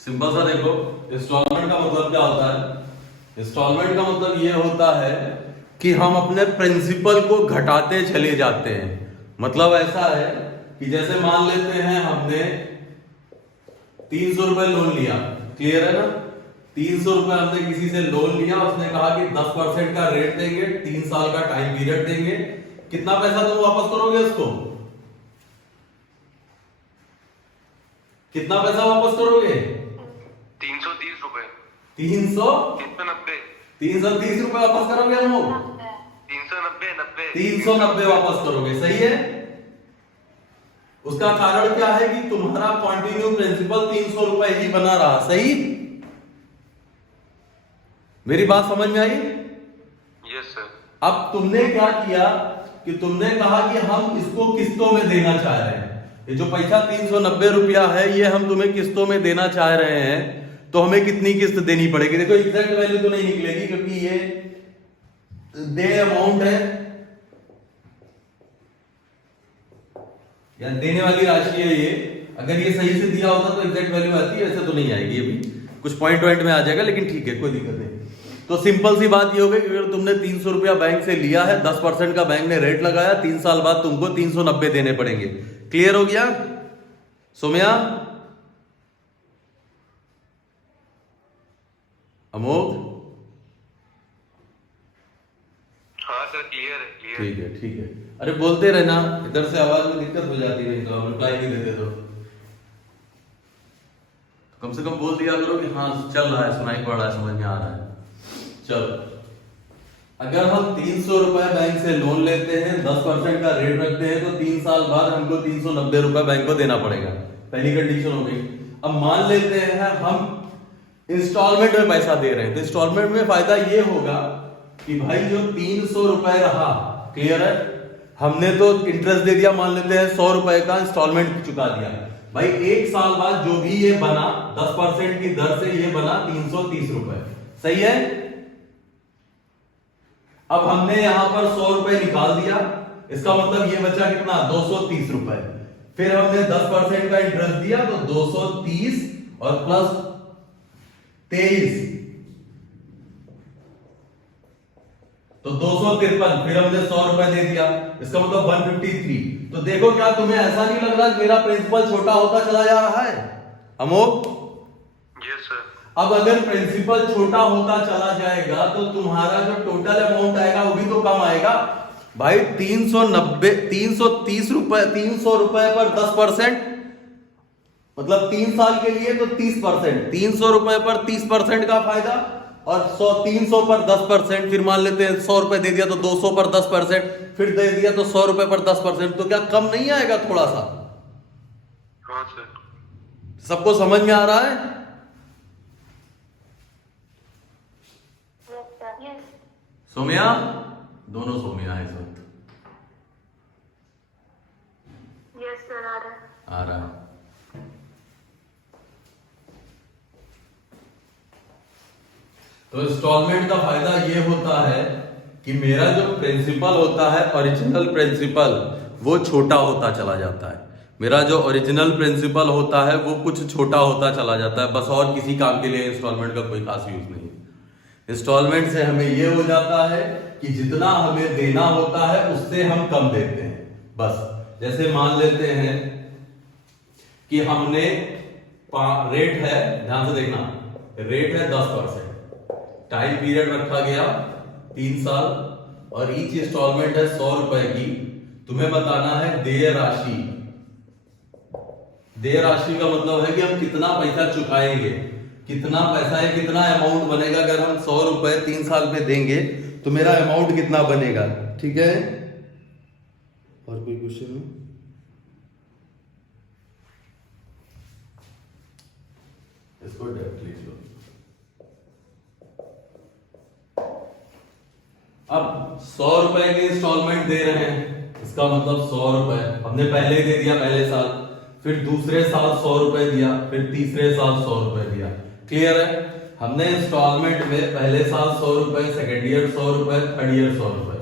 Simple सा देखो, instalment का मतलब क्या होता है? इंस्टॉलमेंट का मतलब ये होता है कि हम अपने प्रिंसिपल को घटाते चले जाते हैं। मतलब ऐसा है कि जैसे मान लेते हैं हमने 300 रुपए लोन लिया, क्लियर है ना? 300 रुपए हमने किसी से लोन लिया, उसने कहा कि 10% का रेट देंगे, 3 साल का टाइम पीरियड देंगे। कितना पैसा तुम वापस करोगे उसको? कितना पैसा वापस करोगे? 330 रुपए। 330 रुपए वापस करोगे हम लोग? 390 वापस करोगे, सही है। उसका कारण क्या है कि तुम्हारा कंटिन्यू प्रिंसिपल 300 रुपए ही बना रहा, सही? मेरी बात समझ में आई? Yes sir. अब तुमने क्या किया कि तुमने कहा कि हम इसको किस्तों में देना चाह रहे हैं। ये जो पैसा 390 रुपया है, ये हम तुम्हें किस्तों में देना चाह रहे हैं, तो हमें कितनी किस्त देनी पड़ेगी? देखो एग्जैक्ट वैल्यू तो नहीं निकलेगी क्योंकि ये दे अमाउंट है या देने वाली राशि है। ये अगर ये सही से दिया होता तो एग्जैक्ट वैल्यू आती है, ऐसे तो नहीं आएगी। ये भी कुछ पॉइंट में आ जाएगा, लेकिन ठीक है, कोई दिक्कत नहीं। तो सिंपल सी बात ये हो गई कि अगर तुमने 300 रुपया बैंक से लिया है, 10% का बैंक ने रेट लगाया, 3 साल बाद तुमको 390 देने पड़ेंगे। क्लियर हो गया सोम्या? अमोघ? हाँ सर, क्लियर है। ठीक है। अरे बोलते रहना, इधर से आवाज में दिक्कत हो जाती है, नहीं तो हम रिप्लाई नहीं देते। तो कम से कम बोल दिया करो कि हाँ चल रहा है, सुनाई पड़ रहा है, समझ में आ रहा है। चलो, अगर हम 300 रुपए बैंक से लोन लेते हैं, 10% का रेट रखते हैं, तो 3 साल बाद हमको 390 रुपए बैंक को देना पड़ेगा। पहली कंडीशन हो गई। अब मान लेते हैं हम इंस्टॉलमेंट में पैसा दे रहे हैं, तो इंस्टॉलमेंट में फायदा ये होगा कि भाई जो 300 रुपए रहा, क्लियर है, हमने तो इंटरेस्ट दे दिया, मान लेते हैं 100 रुपए का इंस्टॉलमेंट चुका दिया भाई। 1 साल बाद जो भी ये बना 10% की दर से ये बना 330 रुपए, सही है। अब हमने यहां पर 100 रुपए निकाल दिया, इसका मतलब ये बचा कितना? 230 रुपए। फिर हमने 10% का इंटरेस्ट दिया, तो 230 और प्लस 23 तो 253। फिर हमने 100 रुपए दे दिया, इसका मतलब 153। तो देखो, क्या तुम्हें ऐसा नहीं लग रहा कि मेरा प्रिंसिपल छोटा होता चला जा रहा है? अमोघ? Yes sir. अब अगर प्रिंसिपल छोटा होता चला जाएगा तो तुम्हारा जो टोटल अमाउंट आएगा वो भी तो कम आएगा भाई। 330 रुपए, 300 रुपए पर 10%, मतलब 3 साल के लिए तो 30%। 300 रुपए पर 30% का फायदा, और 300 पर 10%। फिर मान लेते हैं 100 रुपए दे दिया तो 200 पर 10%, फिर दे दिया तो 100 रुपए पर 10%। तो क्या कम नहीं आएगा थोड़ा सा? हाँ सर। सबको समझ में आ रहा है? सोम्या? दोनों सोम्या है इस वक्त। यस सर, आ रहा है। तो इंस्टॉलमेंट का फायदा ये होता है कि मेरा जो प्रिंसिपल होता है, ओरिजिनल प्रिंसिपल, वो छोटा होता चला जाता है। मेरा जो ओरिजिनल प्रिंसिपल होता है वो कुछ छोटा होता चला जाता है, बस। और किसी काम के लिए इंस्टॉलमेंट का कोई खास यूज नहीं है। इंस्टॉलमेंट से हमें ये हो जाता है कि जितना हमें देना होता है उससे हम कम देते हैं, बस। जैसे मान लेते हैं कि हमने रेट है, ध्यान से देखना, रेट है 10%, टाइम पीरियड रखा गया 3 साल, और ईच इंस्टॉलमेंट है 100 रुपए की। तुम्हें बताना है देय राशि। देय राशि का मतलब है कि हम कितना पैसा चुकाएंगे, कितना पैसा है, कितना अमाउंट बनेगा। अगर हम 100 रुपए 3 साल में देंगे तो मेरा अमाउंट कितना बनेगा, ठीक है। और कोई क्वेश्चन? इसको डायरेक्ट लिख लो। अब 100 रुपए के इंस्टॉलमेंट दे रहे हैं, इसका मतलब 100 रुपए हमने पहले ही दे दिया पहले साल, फिर दूसरे साल 100 रुपए दिया, फिर तीसरे साल 100 रुपए दिया। क्लियर है? हमने इंस्टॉलमेंट में पहले साल 100 रुपए, सेकेंड ईयर 100 रुपए, थर्ड ईयर 100 रुपए,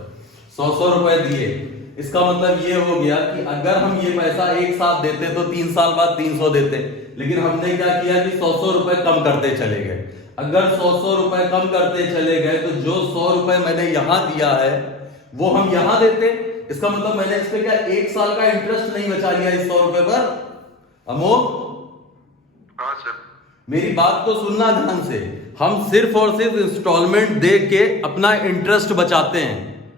100 रुपए दिए। इसका मतलब ये हो गया कि अगर हम ये पैसा एक साथ देते तो 3 साल बाद 300 देते, लेकिन हमने क्या किया कि 100 रुपए कम करते चले गए। अगर 100 रुपए कम करते चले गए तो जो 100 रुपए मैंने यहां दिया है वो हम यहां देते। इसका मतलब मैंने इस पे क्या 1 साल का इंटरेस्ट नहीं बचा लिया इस 100 रुपए पर। अमोक, हाँ सर। मेरी बात को सुनना ध्यान से। हम सिर्फ और सिर्फ इंस्टॉलमेंट दे के अपना इंटरेस्ट बचाते हैं।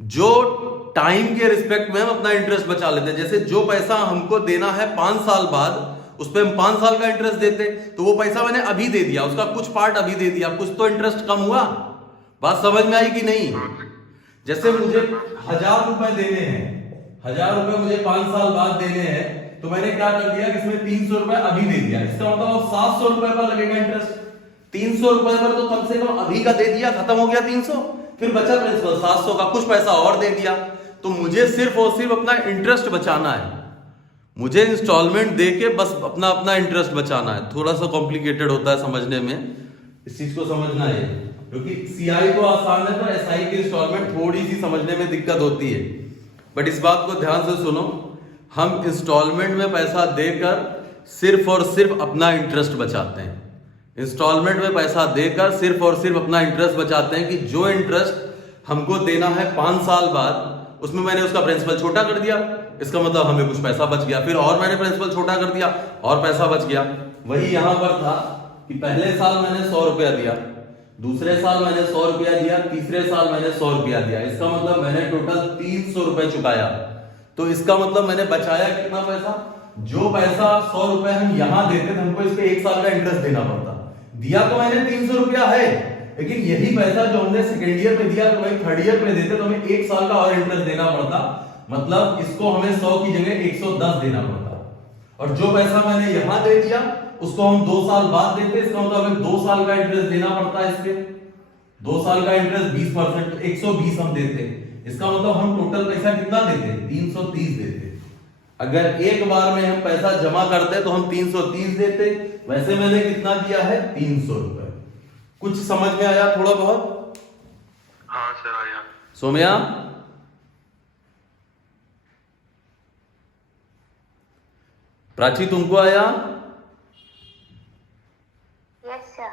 जो टाइम के रिस्पेक्ट में हम अपना इंटरेस्ट बचा लेते हैं। जैसे जो पैसा हमको देना है 5 साल बाद, उस पर हम 5 साल का इंटरेस्ट देते, तो वो पैसा मैंने अभी दे दिया, उसका कुछ पार्ट अभी दे दिया, कुछ तो इंटरेस्ट कम हुआ। बात समझ में आई कि नहीं? जैसे मुझे 1000 रुपए देने हैं, 1000 रुपए मुझे 5 साल बाद देने हैं, तो मैंने क्या कर दिया कि इसमें 300 रुपए अभी दे दिया। इसका मतलब 700 रुपए पर लगेगा इंटरेस्ट। 300 रुपए पर तो कम से कम अभी का दे दिया, खत्म हो गया 300, फिर बचा प्रिंसिपल 700 का, कुछ पैसा और दे दिया। तो मुझे सिर्फ और सिर्फ अपना इंटरेस्ट बचाना है। मुझे इंस्टॉलमेंट दे के बस अपना अपना इंटरेस्ट बचाना है। थोड़ा सा कॉम्प्लिकेटेड होता है समझने में, इस चीज को समझना है, क्योंकि सीआई तो आसान है पर एसआई की इंस्टॉलमेंट थोड़ी सी समझने में दिक्कत होती है। बट इस बात को ध्यान से सुनो, हम इंस्टॉलमेंट में पैसा देकर सिर्फ और सिर्फ अपना इंटरेस्ट बचाते हैं। इंस्टॉलमेंट में पैसा देकर सिर्फ और सिर्फ अपना इंटरेस्ट बचाते हैं कि जो इंटरेस्ट हमको देना है 5 साल बाद, उसमें मैंने उसका प्रिंसिपल छोटा कर दिया, इसका मतलब हमें कुछ पैसा बच गया। फिर और मैंने प्रिंसिपल छोटा कर दिया और पैसा बच गया। वही यहां पर था कि पहले साल मैंने 100 रुपया दिया, दूसरे साल मैंने 100 रुपया दिया, तीसरे साल मैंने 100 रुपया दिया। इसका मतलब मैंने टोटल 300 रुपए चुकाया। तो इसका मतलब मैंने बचाया कितना पैसा? जो पैसा 100 रुपए हम यहां देते थे, हमको इस पे 1 साल का इंटरेस्ट देना पड़ता। दिया तो मैंने 300 रुपया है, लेकिन यही पैसा जो हमने सेकेंड ईयर में दिया तो भाई थर्ड ईयर में देते तो हमें 1 साल का और इंटरेस्ट देना पड़ता। मतलब इसको हमें 100 की जगह 110 देना पड़ता। और जो पैसा मैंने यहां दे दिया उसको हम 2 साल बाद देते, इसका मतलब हमें 2 साल का इंटरेस्ट देना पड़ता है। इसके 2 साल का इंटरेस्ट 20%, 120 हम देते। इसका मतलब हम टोटल पैसा कितना देते? 330 देते। अगर एक बार में हम पैसा जमा करते तो हम 330 देते। वैसे मैंने कितना दिया है? 300 रुपए। कुछ समझ में आया थोड़ा बहुत? हाँ सर आया। सोम्या, प्राची तुमको आया? Yes sir.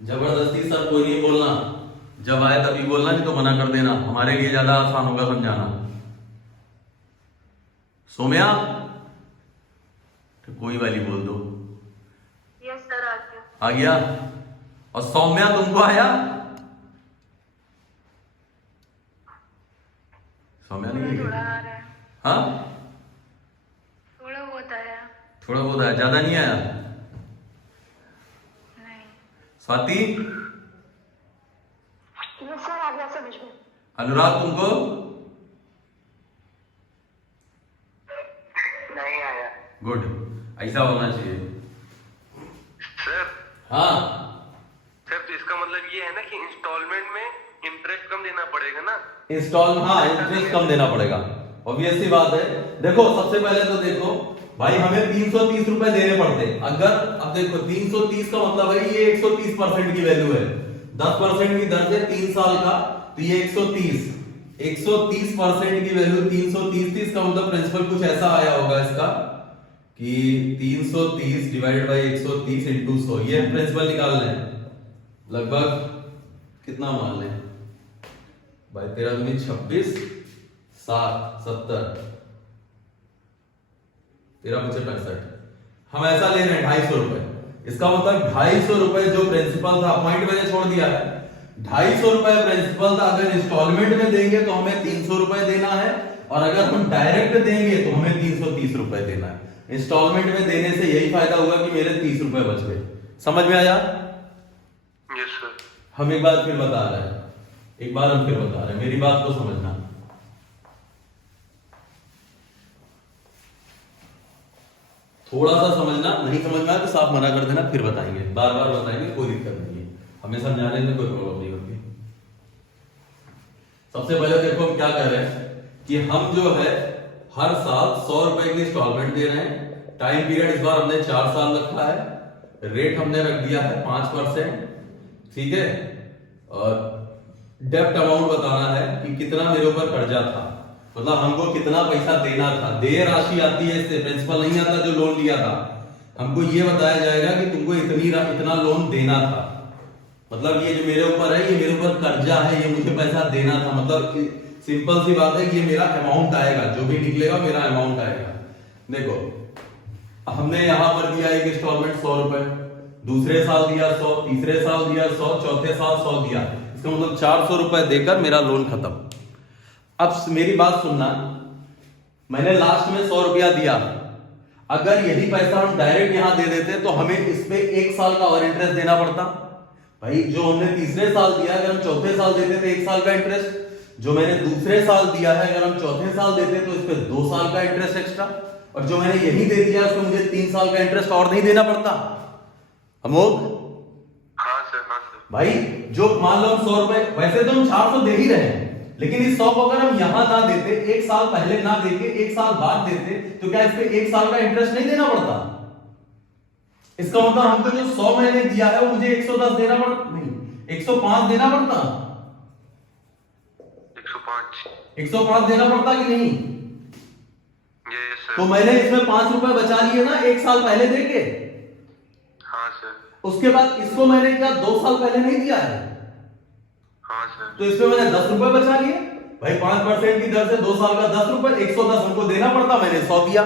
जबरदस्ती सर कोई नहीं बोलना, जब आए तभी बोलना, नहीं तो मना कर देना, हमारे लिए ज्यादा आसान होगा समझाना। सोम्या, तो कोई वाली बोल दो। यस सर आ गया। आ गया? और सौम्या तुमको आया? सौम्या नहीं थोड़ा है? आ रहा है। हाँ, थोड़ा बहुत आया। थोड़ा बहुत आया, ज्यादा नहीं आया। नहीं। स्वाति, यस सर आ गया समझ में। अनुराग तुमको? नहीं आया। गुड, ऐसा होना चाहिए। सर हाँ, सर तो इसका मतलब ये है ना कि इंस्टॉलमेंट में इंटरेस्ट कम देना पड़ेगा ना? हाँ इंटरेस्ट कम देना पड़ेगा, ऑब्वियस सी बात है। देखो सबसे पहले तो देखो भाई, हमें 330 रुपए देने पड़ते। अगर अब देखो 330 का मतलब है ये 130% की वैल्यू है, 10% की दर से 3 साल का, तो ये 130% की वैल्यू 330 थी। इसका मतलब प्रिंसिपल कुछ ऐसा आया होगा इसका कि 330 डिवाइडेड बाई 130 इंटू 100। ये प्रिंसिपल निकाल लें, लगभग कितना मान लें भाई, 13 में 26, 7, 70, 13 बचे 65। हम ऐसा ले रहे हैं 250 रुपए। इसका मतलब 250 रुपए जो प्रिंसिपल था, पॉइंट मैंने छोड़ दिया है, 250 रुपए प्रिंसिपल था। अगर इंस्टॉलमेंट में देंगे तो हमें 300 रुपए देना है, और अगर हम डायरेक्ट देंगे तो हमें 330 रुपए देना है। इंस्टॉलमेंट में देने से यही फायदा हुआ कि मेरे 30 रुपए बच गए। समझ में आया? Yes sir. हम एक बार फिर बता रहे हैं, एक बार हम फिर बता रहे हैं, मेरी बात को समझना। थोड़ा सा समझना, नहीं समझ में आया तो साफ मना कर देना, फिर बताएंगे, बार बार बताएंगे, कोई दिक्कत नहीं है, हमें समझाने में कोई प्रॉब्लम नहीं होती। सबसे पहले देखो हम क्या कर रहे हैं कि हम जो है हर साल 100 रुपए की इंस्टॉलमेंट दे रहे हैं। टाइम पीरियड इस बार हमने 4 साल रखा है, रेट हमने रख दिया है 5%, ठीक है। और डेप्ट अमाउंट बताना है कि कितना मेरे ऊपर कर्जा था, मतलब हमको कितना पैसा देना था। देय राशि आती है इससे, प्रिंसिपल नहीं आता जो लोन लिया था। हमको ये बताया जाएगा कि तुमको इतना लोन देना था, मतलब ये जो मेरे ऊपर है, ये मेरे ऊपर कर्जा है, ये मुझे पैसा देना था। मतलब सिंपल सी बात है कि ये मेरा अमाउंट आएगा, जो भी निकलेगा मेरा अमाउंट आएगा। देखो हमने यहां पर दिया एक इंस्टॉलमेंट 100 रुपए, दूसरे साल दिया 100, तीसरे साल दिया 100, चौथे साल 100 दिया। इसका मतलब 400 रुपए देकर मेरा लोन खत्म। अब मेरी बात सुनना, मैंने लास्ट में 100 रुपया दिया, अगर यही पैसा हम डायरेक्ट यहां दे देते तो हमें इस पे 1 साल का और इंटरेस्ट देना पड़ता। भाई जो हमने तीसरे साल दिया, अगर हम चौथे साल देते थे 1 साल का इंटरेस्ट, जो मैंने दूसरे साल दिया है अगर हम चौथे साल देते तो इस पे 2 साल का इंटरेस्ट एक्स्ट्रा, और जो मैंने यही दे दिया उसको मुझे 3 साल का इंटरेस्ट और नहीं देना पड़ता। अमोघ हाँ सर, हाँ सर। भाई जो मान लो हम 100 रुपए, वैसे तो हम 400 दे ही रहे हैं, लेकिन इस 100 को अगर हम यहां ना देते, 1 साल पहले ना देके 1 साल बाद देते, तो क्या इस पे 1 साल का इंटरेस्ट नहीं देना पड़ता? इसका मतलब हमको जो 100 मैंने दिया है वो मुझे 110 देना पड़ता, नहीं 105 देना पड़ता, 105 देना पड़ता कि नहीं? Yes sir. तो मैंने इसमें 5 रुपए बचा लिए ना 1 साल पहले देके। हाँ सर। उसके बाद इसको मैंने क्या 2 साल पहले नहीं दिया है, हाँ सर। तो इसमें मैंने 10 रुपए बचा लिए। भाई 5% की दर से 2 साल का 10 रुपए, 110 हमको देना पड़ता, मैंने 100 दिया,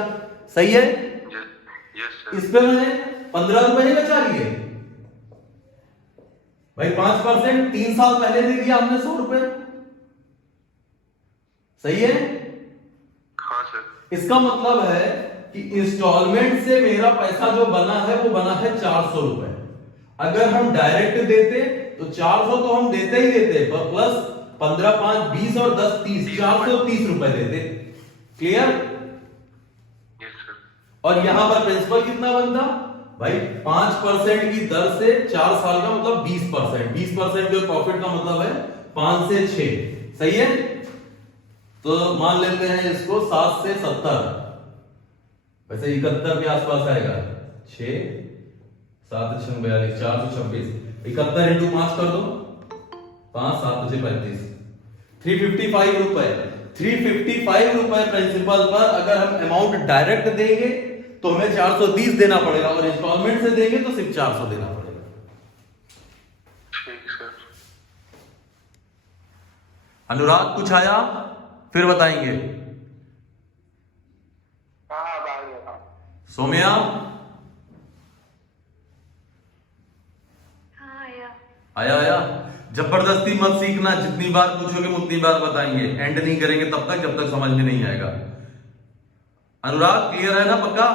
सही है? Yes sir. इस पे मैंने 15 रुपए नहीं बचा लिए। भाई 5% 3 साल पहले दे दिया हमने 100 रुपए, सही है? हाँ सर। इसका मतलब है कि इंस्टॉलमेंट से मेरा पैसा जो बना है वो बना है 400 रुपए। अगर हम डायरेक्ट देते तो 400 तो हम देते ही देते, प्लस 15, 5, 20 और 10, 30, 430 रुपए देते। क्लियर? Yes sir. और यहां पर प्रिंसिपल कितना बनता? भाई 5% की दर से 4 साल का मतलब 20%, 20% जो प्रॉफिट का मतलब है 5 से 6, सही है? तो मान लेते हैं इसको 7 से 70, वैसे 71 के आसपास आएगा। 6, 7, 6, 42, 426, 71 इंटू 5 कर दो, 5, 7, 35, 355 रुपए। 355 रुपए प्रिंसिपल पर अगर हम अमाउंट डायरेक्ट देंगे तो हमें 430 देना पड़ेगा, और इंस्टॉलमेंट से देंगे तो सिर्फ 400 देना पड़ेगा। ठीक सर। अनुराग कुछ आया फिर बताएंगे। सोम्या आया? जबरदस्ती मत सीखना, जितनी बार पूछोगे उतनी बार बताएंगे, एंड नहीं करेंगे तब तक जब तक समझ में नहीं आएगा। अनुराग क्लियर है ना? पक्का?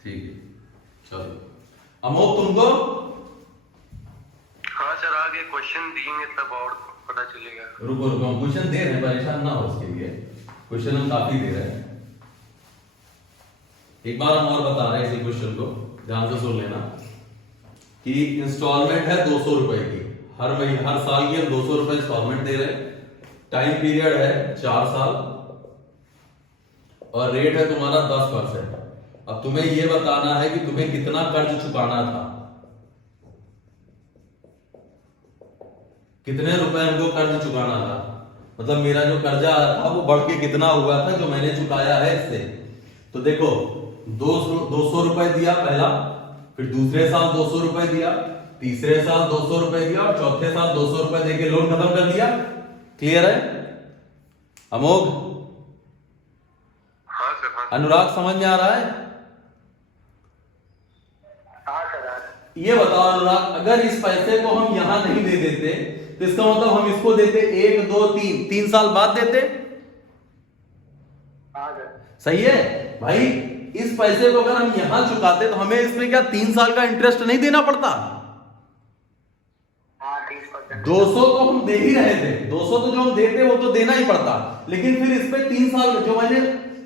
ठीक है, चलो। अमोक तुमको? हाँ सर, आगे क्वेश्चन दिएंगे तब और पता चलेगा। रुको हम क्वेश्चन दे रहे हैं, परेशान ना हो उसके लिए, क्वेश्चन हम काफी दे रहे हैं। एक बार हम और बता रहे हैं इसी क्वेश्चन को, ध्यान से सुन लेना कि इंस्टॉलमेंट है 200 रुपए की, हर महीने हर साल की हम 200 रुपए इंस्टॉलमेंट दे रहे हैं। टाइम पीरियड है 4 साल और रेट है तुम्हारा 10%। अब तुम्हें यह बताना है कि तुम्हें कितना कर्ज चुकाना था, कितने रुपए हमको कर्ज चुकाना था, मतलब मेरा जो कर्जा था वो बढ़ के कितना हुआ था जो मैंने चुकाया है इससे। तो देखो 200 रुपए दिया पहला, फिर दूसरे साल 200 रुपए दिया, तीसरे साल 200 रुपए दिया और चौथे साल 200 रुपए देके लोन खत्म कर दिया। क्लियर है अमोघ? हाँ सर। हाँ अनुराग समझ में आ रहा है? सर। ये बताओ अनुराग, अगर इस पैसे को हम यहां नहीं दे देते तो इसका मतलब हम इसको देते 1, 2, 3 साल बाद देते। सही है भाई? इस पैसे को अगर हम यहां चुकाते तो हमें इसमें क्या 3 साल का इंटरेस्ट नहीं देना पड़ता? 200 तो हम दे ही रहे थे, 200 तो जो हम देते वो तो देना ही पड़ता, लेकिन फिर इस पे 3 साल जो मैंने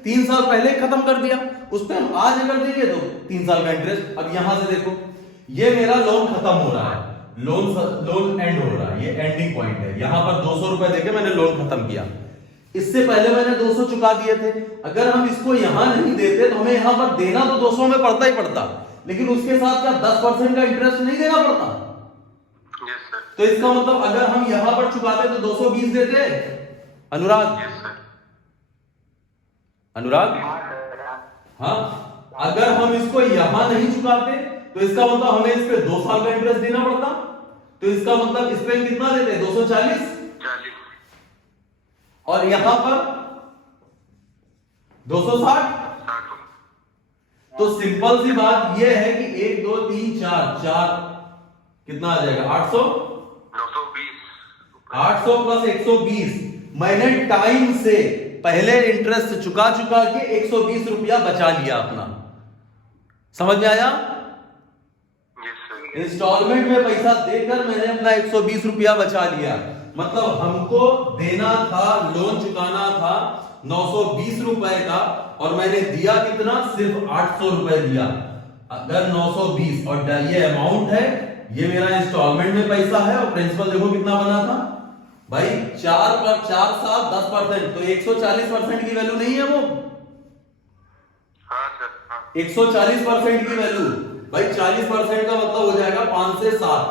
3 साल पहले खत्म कर दिया उस पे हम आज अगर देंगे तो 3 साल का इंटरेस्ट। अब यहां से देखो, ये मेरा लोन खत्म हो रहा है, लोन एंड हो रहा है, ये एंडिंग पॉइंट है। यहां पर 200 रुपए देके मैंने लोन खत्म किया, इससे पहले मैंने 200 चुका दिए थे। अगर हम इसको यहां नहीं देते तो हमें यहां पर देना तो 200 में पड़ता ही पड़ता, लेकिन उसके साथ क्या 10% का इंटरेस्ट नहीं देना पड़ता? Yes sir. तो इसका मतलब अगर हम यहां पर चुकाते तो 220 देते अनुराग। Yes sir. अनुराग, हाँ, अगर हम इसको यहां नहीं चुकाते तो इसका मतलब हमें इस पे 2 साल का इंटरेस्ट देना पड़ता। तो इसका मतलब इस पे कितना देते हैं? 240। 40। और यहां पर 260। 60। तो सिंपल सी बात यह है कि 1 2 3 4 कितना आ जाएगा? 800। 920। 800 प्लस 120। मैंने टाइम से पहले इंटरेस्ट चुका के 120 रुपया बचा लिया अपना। समझ में आया? Yes sir. इंस्टॉलमेंट में पैसा देकर मैंने अपना 120 रुपया बचा लिया। मतलब हमको देना था, लोन चुकाना था 920 रुपए का, और मैंने दिया कितना? सिर्फ 800 रुपए दिया। अगर 920 और ये अमाउंट है, ये मेरा इंस्टॉलमेंट में पैसा है, और प्रिंसिपल देखो कितना बना था भाई, 4 पर 4 7 10%, तो 140% की वैल्यू नहीं है वो? हाँ सर। हाँ। 140% की वैल्यू भाई, 40% का मतलब हो जाएगा 5 से 7।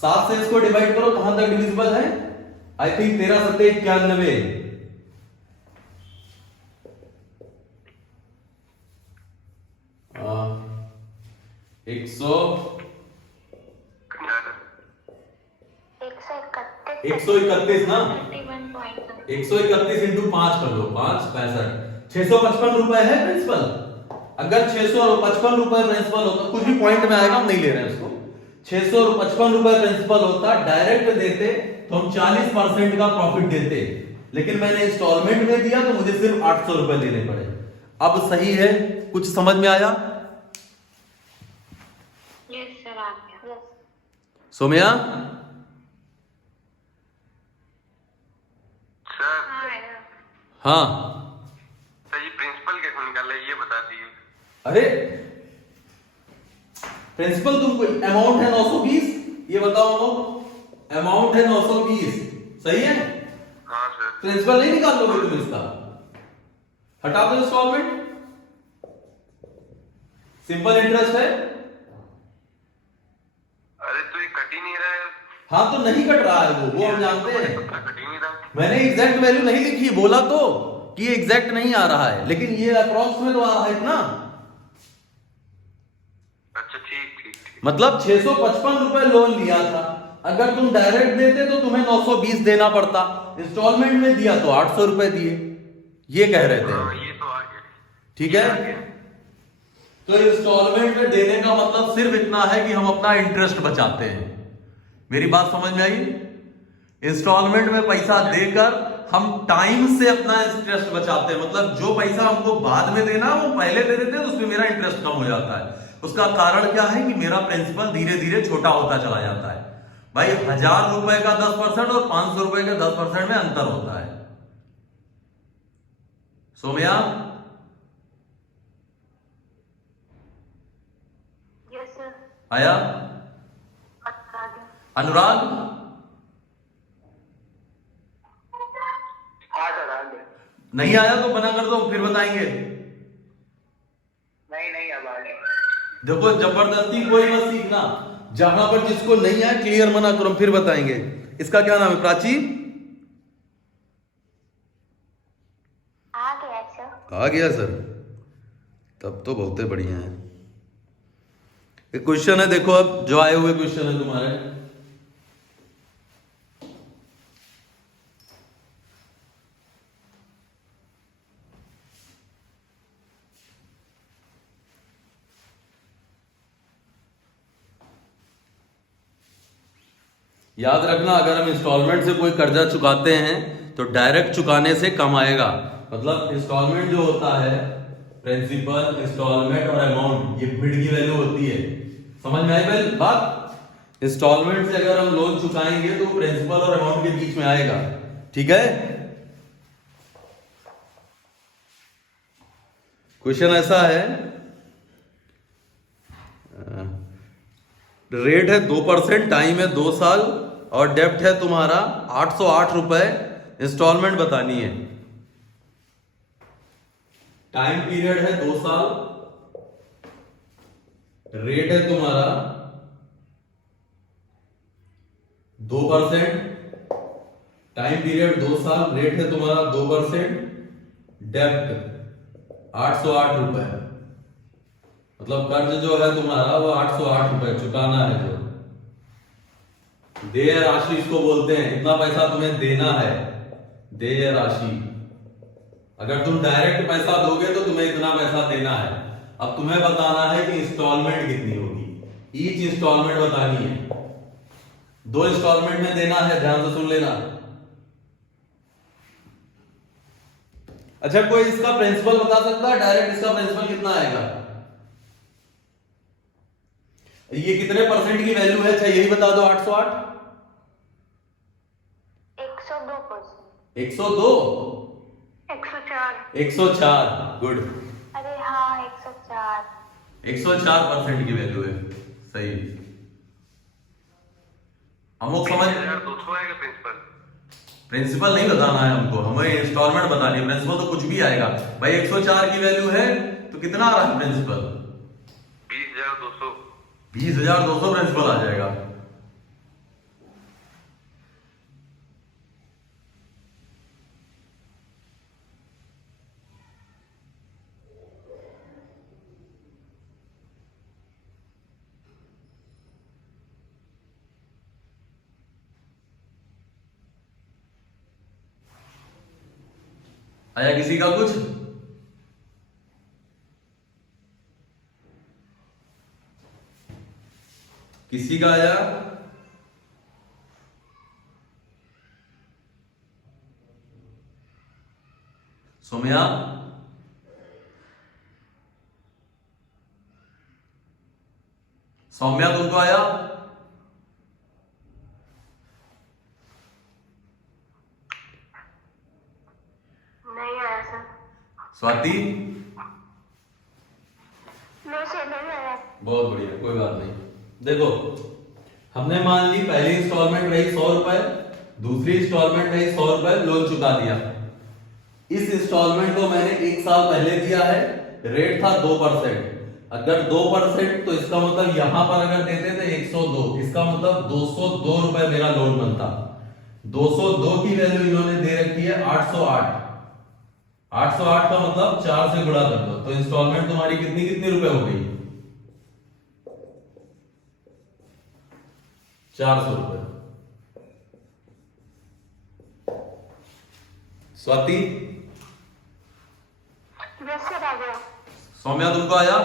7 से इसको डिवाइड करो, कहां तक डिविजिबल है? I think 13 7 91। 131 ना? 131 इंटू 5 कर लो, 5 65, 655 रुपए है प्रिंसिपल। अगर 655 रुपए प्रिंसिपल होता, कुछ भी पॉइंट में आएगा, हम नहीं ले रहे हैं इसको, 655 रुपए प्रिंसिपल होता, डायरेक्ट देते तो हम 40% का प्रॉफिट देते, लेकिन मैंने इंस्टॉलमेंट में दिया तो मुझे सिर्फ 800 रुपए देने पड़े। अब सही है? कुछ समझ में आया? यस सर, आ गया। सोम्या, सर। हाँ सर, ये प्रिंसिपल कैसे निकाला ये बता दिए। अरे प्रिंसिपल, तुमको अमाउंट है 920, ये बताओ, अमाउंट है 920, सही है? हाँ सर। प्रिंसिपल नहीं निकाल लोगे तुम इसका? हटा दो इंस्टॉलमेंट, सिंपल इंटरेस्ट है। अरे तो ये कट ही नहीं रहा है। हाँ तो नहीं कट रहा है वो हम जानते हैं। कट ही नहीं रहा। मैंने एग्जैक्ट वैल्यू नहीं लिखी, बोला तो कि एग्जैक्ट नहीं आ रहा है, लेकिन ये अप्रॉक्स में तो आ रहा है इतना। अच्छा ठीक ठीक ठीक। मतलब 655 रुपए लोन लिया था, अगर तुम डायरेक्ट देते तो तुम्हें 920 देना पड़ता, इंस्टॉलमेंट में दिया तो 800 रुपए दिए, ये कह रहे थे। हाँ ये तो आ गया। ठीक है? तो इंस्टॉलमेंट में देने का मतलब सिर्फ इतना है कि हम अपना इंटरेस्ट बचाते हैं। मेरी बात समझ में आई? इंस्टॉलमेंट में पैसा देकर हम टाइम से अपना इंटरेस्ट बचाते हैं, मतलब जो पैसा हमको बाद में देना वो पहले दे देते हैं, तो उसमें मेरा इंटरेस्ट कम हो जाता है। उसका कारण क्या है कि मेरा प्रिंसिपल धीरे धीरे छोटा होता चला जाता है। भाई 1000 रुपए का 10% और 500 रुपए के 10% में अंतर होता है। सोम्या, यस सर, आया? आ गया। अनुराग, हाँ सर, आ गया। नहीं आया तो बना कर दो, फिर बताएंगे। नहीं अब आ गया। देखो जबरदस्ती कोई मत सीखना, जहां पर जिसको नहीं आए क्लियर मना करो, फिर बताएंगे। इसका क्या नाम है? प्राची? आ गया सर। आ गया सर, तब तो बहुत बढ़िया है। एक क्वेश्चन है, देखो अब जो आए हुए क्वेश्चन है तुम्हारे। याद रखना, अगर हम इंस्टॉलमेंट से कोई कर्जा चुकाते हैं तो डायरेक्ट चुकाने से कम आएगा। मतलब इंस्टॉलमेंट जो होता है, प्रिंसिपल, इंस्टॉलमेंट और अमाउंट, ये भिड़ की वैल्यू होती है। समझ में आई पहले बात? इंस्टॉलमेंट से अगर हम लोन चुकाएंगे तो प्रिंसिपल और अमाउंट के बीच में आएगा। ठीक है? क्वेश्चन ऐसा है, रेट है 2%, टाइम है 2 साल, और डेप्ट है तुम्हारा 808 रुपए, इंस्टॉलमेंट बतानी है। टाइम पीरियड है 2 साल, रेट है तुम्हारा 2%, टाइम पीरियड 2 साल, रेट है तुम्हारा 2%, डेप्ट 808 रुपए, मतलब कर्ज जो है तुम्हारा वो 808 रुपए चुकाना है। जो देय राशि इसको बोलते हैं, इतना पैसा तुम्हें देना है, देय राशि। अगर तुम डायरेक्ट पैसा दोगे तो तुम्हें इतना पैसा देना है। अब तुम्हें बताना है कि इंस्टॉलमेंट कितनी होगी, ईच इंस्टॉलमेंट बतानी है। 2 इंस्टॉलमेंट में देना है, ध्यान से सुन लेना। अच्छा, कोई इसका प्रिंसिपल बता सकता है डायरेक्ट इसका प्रिंसिपल कितना आएगा? ये कितने परसेंट की वैल्यू है? अच्छा यही बता दो। 808 102%। 102 104। 104, गुड। अरे हाँ 104। 104% की वैल्यू है, सही। हमको समझ 200 आएगा प्रिंसिपल। प्रिंसिपल नहीं बताना है हमको, हमें इंस्टॉलमेंट बतानी है। प्रिंसिपल तो कुछ भी आएगा भाई। 104 की वैल्यू है तो कितना आ रहा है प्रिंसिपल? 20,200। 20,200 प्रिंसिपल आ जाएगा। आया किसी का कुछ? किसी का आया? सौम्या, सौम्या तुमको आया? नहीं आया सर। स्वाति? नहीं सर नहीं आया। बहुत बढ़िया, कोई बात नहीं। देखो, हमने मान ली पहली इंस्टॉलमेंट रही 100 रुपए, दूसरी इंस्टॉलमेंट रही 100 रुपए, लोन चुका दिया। इस इंस्टॉलमेंट को मैंने 1 साल पहले दिया है, रेट था 2%। अगर 2% तो इसका मतलब यहां पर अगर देते थे 102, इसका मतलब 202 रुपए मेरा लोन बनता। 202 की वैल्यू इन्होंने दे रखी है 808। 808 का मतलब 4 से गुणा कर दो, तो इंस्टॉलमेंट तुम्हारी कितनी कितनी रुपए हो गई? 400 रुपए। स्वाति? यस सर आ गया। सौम्या तुमको आया?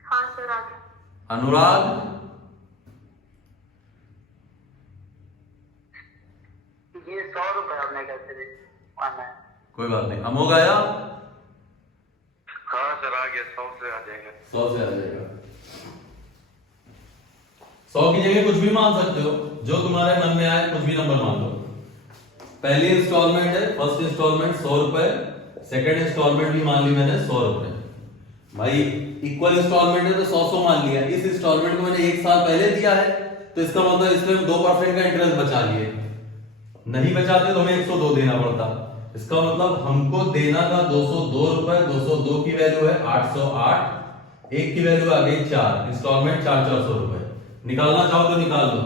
हाँ सर आ गया। अनुराग? ये 100 रुपए आपने कैसे माना है? कोई बात नहीं। अमोघ आया? हाँ सर आ गया, 100 से आ जाएगा। 100 से आ जाएगा। 100 की जगह कुछ भी मान सकते हो, जो तुम्हारे मन में आए कुछ भी नंबर मान लो। पहली इंस्टॉलमेंट है, फर्स्ट इंस्टॉलमेंट 100 रुपए, सेकंड इंस्टॉलमेंट भी मान ली मैंने 100 रुपए। भाई इक्वल इंस्टॉलमेंट है तो 100 मान लिया। इस इंस्टॉलमेंट को मैंने 1 साल पहले दिया है, तो इसका मतलब इसमें हम 2% का इंटरेस्ट बचा लिए। नहीं बचाते तो हमें 102 देना पड़ता। इसका मतलब हमको देना था 202 रुपए। 202 की वैल्यू है 808, एक की वैल्यू आ गई 4, इंस्टॉलमेंट 400 रुपए। निकालना चाहो तो निकाल लो।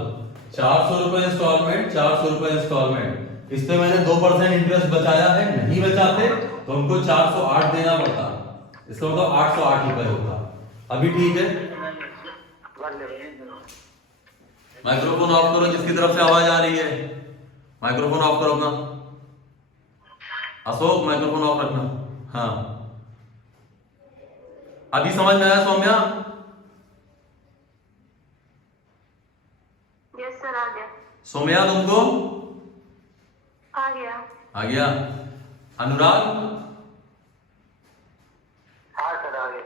400 रुपए इंस्टॉलमेंट, 400 रुपए इंस्टॉलमेंट, इस पे मैंने 2% इंटरेस्ट बचाया है। नहीं बचाते तो हमको 408 देना पड़ता। इसका मतलब 808 रुपए होता। अभी ठीक है? माइक्रोफोन ऑफ करो जिसकी तरफ से आवाज आ रही है। माइक्रोफोन ऑफ करो अपना। अशोक माइक्रोफोन ऑफ रखना। हाँ, अभी समझ में आया सौम्या? यस सर आ गया। सौम्या तुमको आ गया। आ गया? अनुराग? हाँ सर आ गए।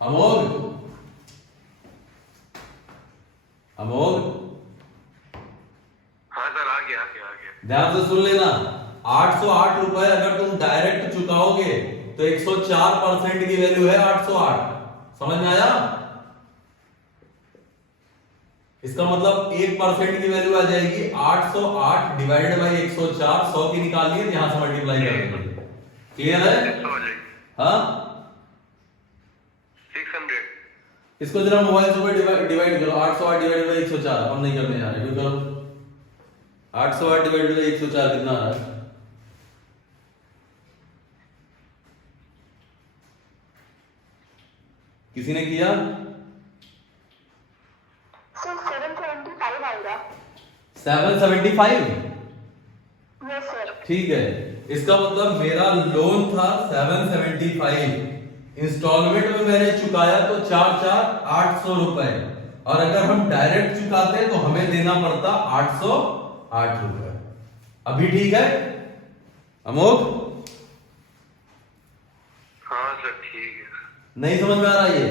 अमोघ? अमोघ? हाँ सर आ गया, आ गया, आ गया। ध्यान से सुन लेना। 808 रुपए अगर तुम डायरेक्ट चुकाओगे तो 104% की वैल्यू है 808। समझ में आया? इसका मतलब 1% की वैल्यू आ जाएगी 808 डिवाइडेड बाई 104। 100 की निकालिए, यहां से मल्टीप्लाई कर देंगे। क्लियर है? 100 आ जाएगी। हाँ, इसको जरा मोबाइल से डिवाइड करो, 808 डिवाइड बाई 104, हम नहीं करने जा रहे, क्यों करो 808 डिवाइड बाई 104 कितना आ रहा है? किसी ने किया? सर 775 आएगा। 775? Yes sir. ठीक है, इसका मतलब मेरा लोन था 775, इंस्टॉलमेंट में मैंने चुकाया तो 4,800 रुपए, और अगर हम डायरेक्ट चुकाते तो हमें देना पड़ता 808 रुपए। अभी ठीक है अमोक? हाँ सर ठीक है। नहीं समझ में आ रहा ये?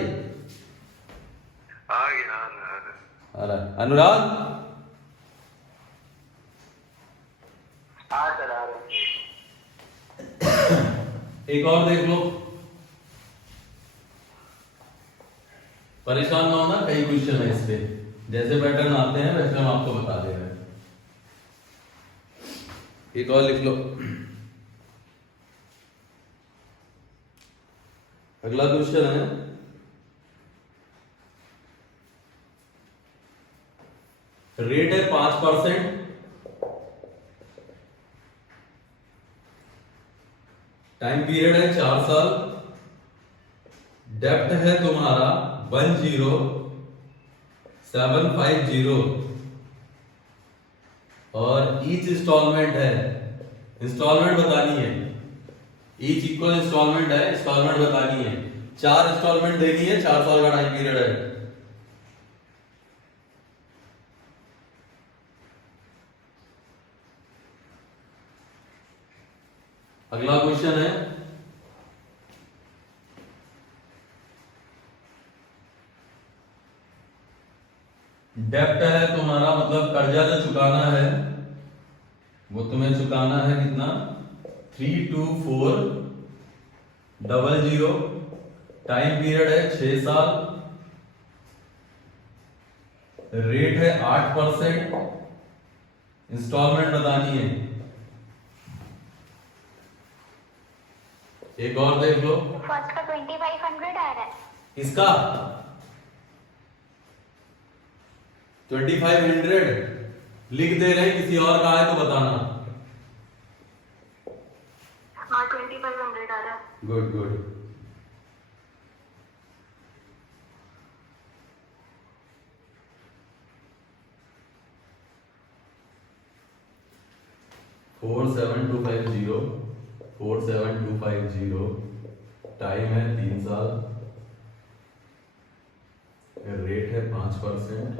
आ गया आ रहा है। आ रहा है। अनुराग? हाँ सर आ रहे हैं। एक और देख लो, परेशान ना होना, कई क्वेश्चन है इस पे, जैसे पैटर्न आते हैं वैसे हम आपको बता दे रहे हैं। एक और लिख लो, अगला क्वेश्चन है रेट है 5%, टाइम पीरियड है 4 साल, डेप्ट है तुम्हारा 10750, और ईच इंस्टॉलमेंट है, इंस्टॉलमेंट बतानी है, ईच इक्वल इंस्टॉलमेंट है, इंस्टॉलमेंट बतानी है, 4 इंस्टॉलमेंट देनी है, 4 साल का टाइम पीरियड है। अगला क्वेश्चन है डेप्ट है तुम्हारा, मतलब कर्जा जो चुकाना है वो तुम्हें चुकाना है कितना, 32400, टाइम पीरियड है 6 साल, रेट है 8%, इंस्टॉलमेंट बतानी है। एक और देख लो, फर्स्ट का 2500 आ रहा है। इसका 2500 लिख दे रहे हैं, किसी और का है तो बताना। हाँ 2500 आ रहा है। Good good. Four seven two five zero, time है 3 साल, रेट है 5%,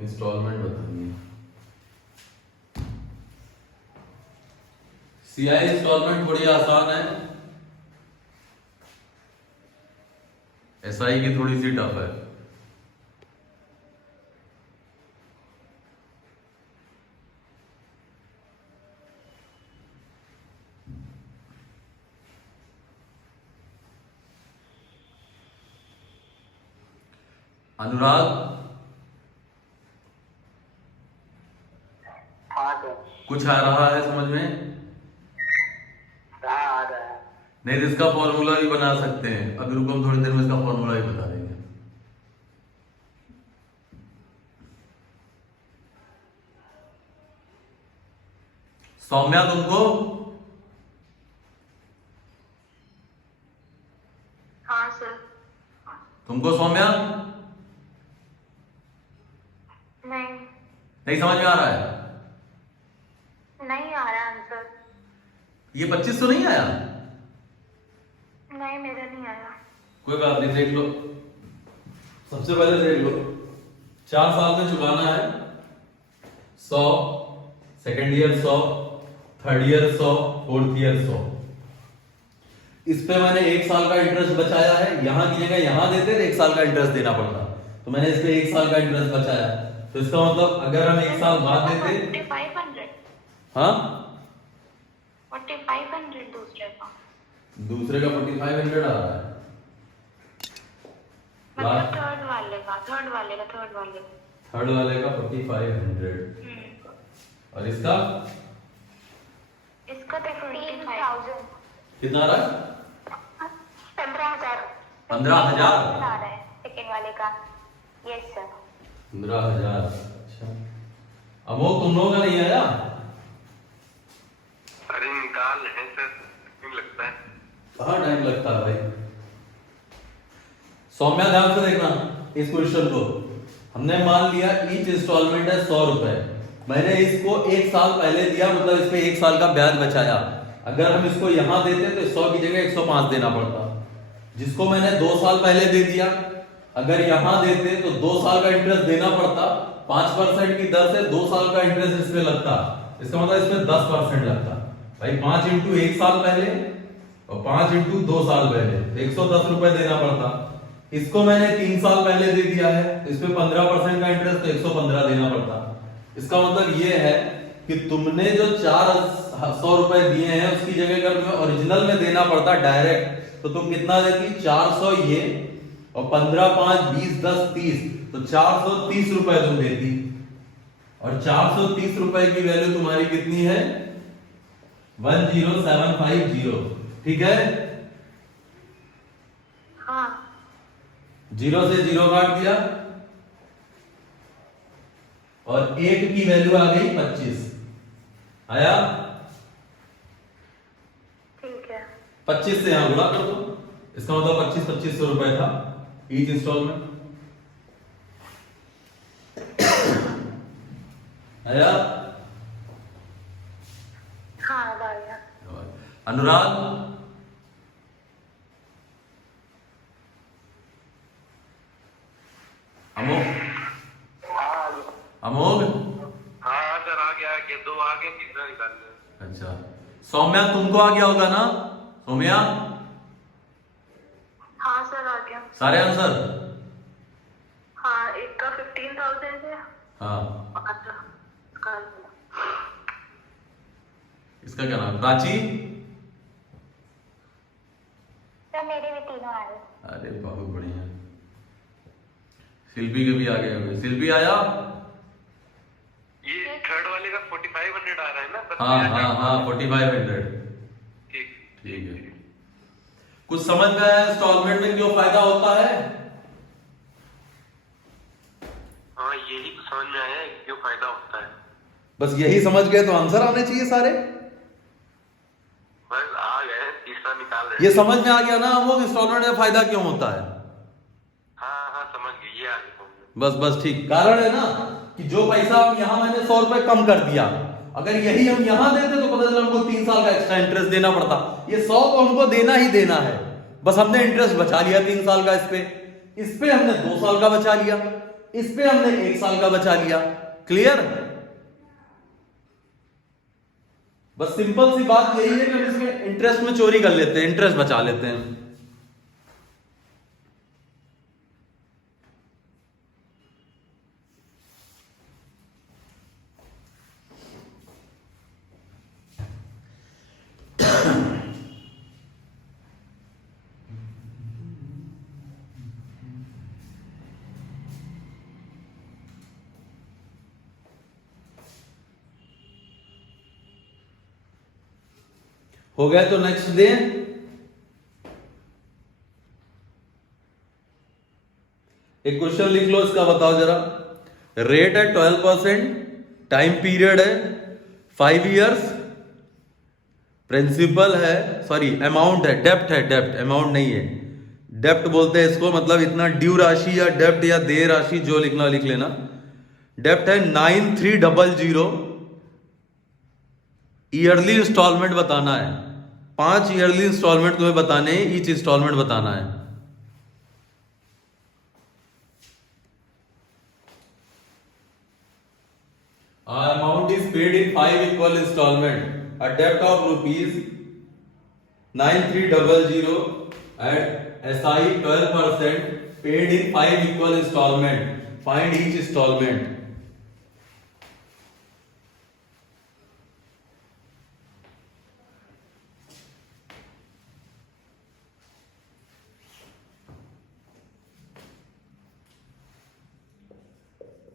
इंस्टॉलमेंट बतानी है। सीआई इंस्टॉलमेंट थोड़ी आसान है, एसआई की थोड़ी सी टफ है। अनुराग? हाँ सर। कुछ आ रहा है समझ में? हाँ आ रहा है। नहीं तो इसका फॉर्मूला भी बना सकते हैं, अभी रुको हम थोड़ी देर में इसका फॉर्मूला भी बता देंगे। सौम्या तुमको? हाँ सर। तुमको सौम्या? नहीं समझ में आ रहा है? नहीं आ रहा आंसर। ये 25 तो नहीं आया? नहीं मेरा नहीं आया। कोई बात नहीं, देख लो, सबसे पहले देख लो, 4 साल में चुकाना है 100, second year 100, third year 100, fourth year 100। इस पे मैंने 1 साल का इंटरेस्ट बचाया है, यहां की जगह यहां देते तो 1 साल का इंटरेस्ट देना पड़ता, तो मैंने इस पे 1 साल का इंटरेस्ट बचाया। तो इसका मतलब अगर हम 1 साल बाद देते, 4500। हाँ 4500 दूसरे का। दूसरे का 4500 आ रहा है, मतलब थर्ड वाले का। थर्ड वाले का 4500, और इसका इसका तो 15,000। कितना आ रहा है? 15,000। 15,000 आ रहा है सेकेंड वाले का। Yes sir. 15,000। अच्छा, अमोक तुम लोगों का नहीं आया? अरे निकाल रहे हैं सर, टाइम लगता है। कहाँ टाइम लगता है भाई? सौम्या ध्यान से देखना इस क्वेश्चन को। हमने मान लिया ईच इंस्टॉलमेंट है 100 रुपए। मैंने इसको 1 साल पहले दिया, मतलब इस पे 1 साल का ब्याज बचाया। अगर हम इसको यहां देते तो 100 की जगह 105 देना पड़ता। जिसको मैंने 2 साल पहले दे दिया, अगर यहां देते तो 2 साल का इंटरेस्ट देना पड़ता। 5% की दर से 2 साल का इंटरेस्ट इसमें लगता। इसका मतलब इसमें 10% लगता भाई। 5 इंटू 1 साल पहले और 5 इंटू 2 साल पहले 110 रुपए देना पड़ता। इसको मैंने 3 साल पहले दे दिया है, तो इसमें 15% का इंटरेस्ट, तो 115 देना पड़ता। इसका मतलब ये है कि तुमने जो 400 रुपए दिए हैं उसकी जगह अगर तुम्हें ओरिजिनल में देना पड़ता डायरेक्ट, तो तुम कितना देती? 400 ये और 15 5 20 10 30, तो 430 रुपए तुम देती। और 430 रुपए की वैल्यू तुम्हारी कितनी है? 10750। ठीक है? हाँ। 0 से 0 काट दिया और 1 की वैल्यू आ गई 25। आया? ठीक है। 25 से यहां गुणा कर दो। इसका मतलब 2500 रुपए था ईच इंस्टॉलमेंट। आया? हाँ अब आ गया। अनुराग, अमोघ, अमोघ, हाँ सर आ गया, कि 2 आ गए, तीसरा निकालना है। अच्छा सौम्या तुमको आ गया होगा ना? सौम्या हाँ सर आ गया। सारे आंसर? हाँ, एक का 15,000 है। हाँ, अच्छा, इसका क्या नाम? प्राची? सर मेरे भी तीनों आए। अरे बहुत बढ़िया। शिल्पी के भी आ गए होंगे। शिल्पी आया? ये थर्ड वाले का 4500 आ रहा है ना? हाँ हाँ हाँ 4500। ठीक ठीक है। कुछ समझ में आया इंस्टॉलमेंट में क्यों फायदा होता है? हाँ, यही तो समझ में आया है क्यों फायदा होता है। बस यही समझ गए तो आंसर आने चाहिए सारे। बस आ गए, तीसरा निकाल रहे हैं। ये समझ में आ गया ना वो इंस्टॉलमेंट में फायदा क्यों होता है? हाँ हाँ समझ गए, ये आगे समझ गए। बस बस ठीक। कारण है ना कि जो पैसा हम यहां मैंने 100 रुपए कम कर दिया, अगर यही हम यहां देते तो पता चला हमको 3 साल का एक्स्ट्रा इंटरेस्ट देना पड़ता। ये 100 तो हमको देना ही देना है, बस हमने इंटरेस्ट बचा लिया 3 साल का। इस पे हमने 2 साल का बचा लिया, इस पे हमने 1 साल का बचा लिया। क्लियर? बस सिंपल सी बात यही है कि हम इसमें इंटरेस्ट में चोरी कर लेते हैं, इंटरेस्ट बचा लेते हैं। हो गया तो नेक्स्ट दे। एक क्वेश्चन लिख लो, इसका बताओ जरा। रेट है 12%, टाइम पीरियड है 5 इयर्स, प्रिंसिपल है, सॉरी अमाउंट है, डेप्ट है, डेप्ट अमाउंट नहीं है, डेप्ट बोलते हैं इसको, मतलब इतना ड्यू राशि या डेप्ट या देय राशि जो लिखना लिख लेना। डेप्ट है 9300। ईयरली इंस्टॉलमेंट बताना है, 5 ईयरली इंस्टॉलमेंट तुम्हें बताने हैं, ईच इंस्टॉलमेंट बताना है। Amount is paid in 5 equal instalment. A डेप्ट of ₹9300 at SI 12% paid in 5 equal instalment. Find each instalment.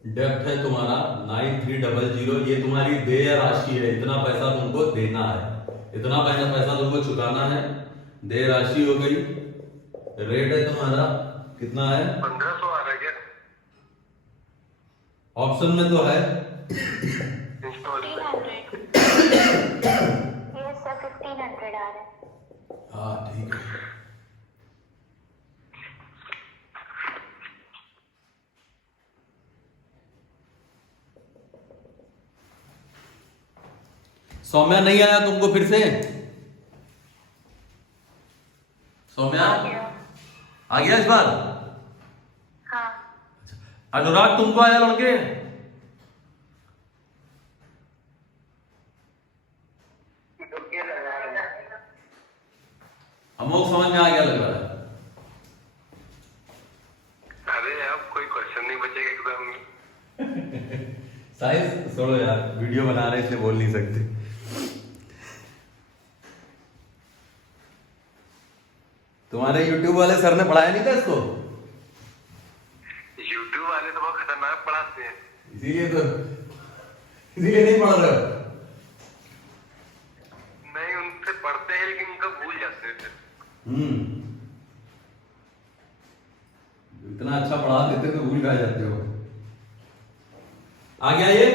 डेप्ट है तुम्हारा 9300, ये तुम्हारी देय राशि है, इतना पैसा तुमको देना है, इतना पैसा तुमको चुकाना है, देय राशि हो गई। रेट है तुम्हारा कितना है? 1500 आ रहा है क्या ऑप्शन में तो है इंस्टॉलमेंट? 1500 यस सर 1500 आ रहा है। हाँ ठीक है। सौम्या नहीं आया तुमको फिर से? सौम्या आ गया। आ गया इस बार? हाँ अनुराग तुमको आया लड़के? अमोक समझ में आ गया लग रहा है। अरे अब कोई क्वेश्चन नहीं बचेगा एग्जाम में। साइंस छोड़ो यार, वीडियो बना रहे इसलिए बोल नहीं सकते। तुम्हारे YouTube वाले सर ने पढ़ाया नहीं था इसको? यूट्यूब वाले तो बहुत खतरनाक पढ़ाते हैं। इसीलिए नहीं पढ़ रहे हो? नहीं, उनसे पढ़ते हैं लेकिन उनका भूल जाते हैं फिर। इतना अच्छा पढ़ा देते तो भूल कर जाते हो। आ गया ये?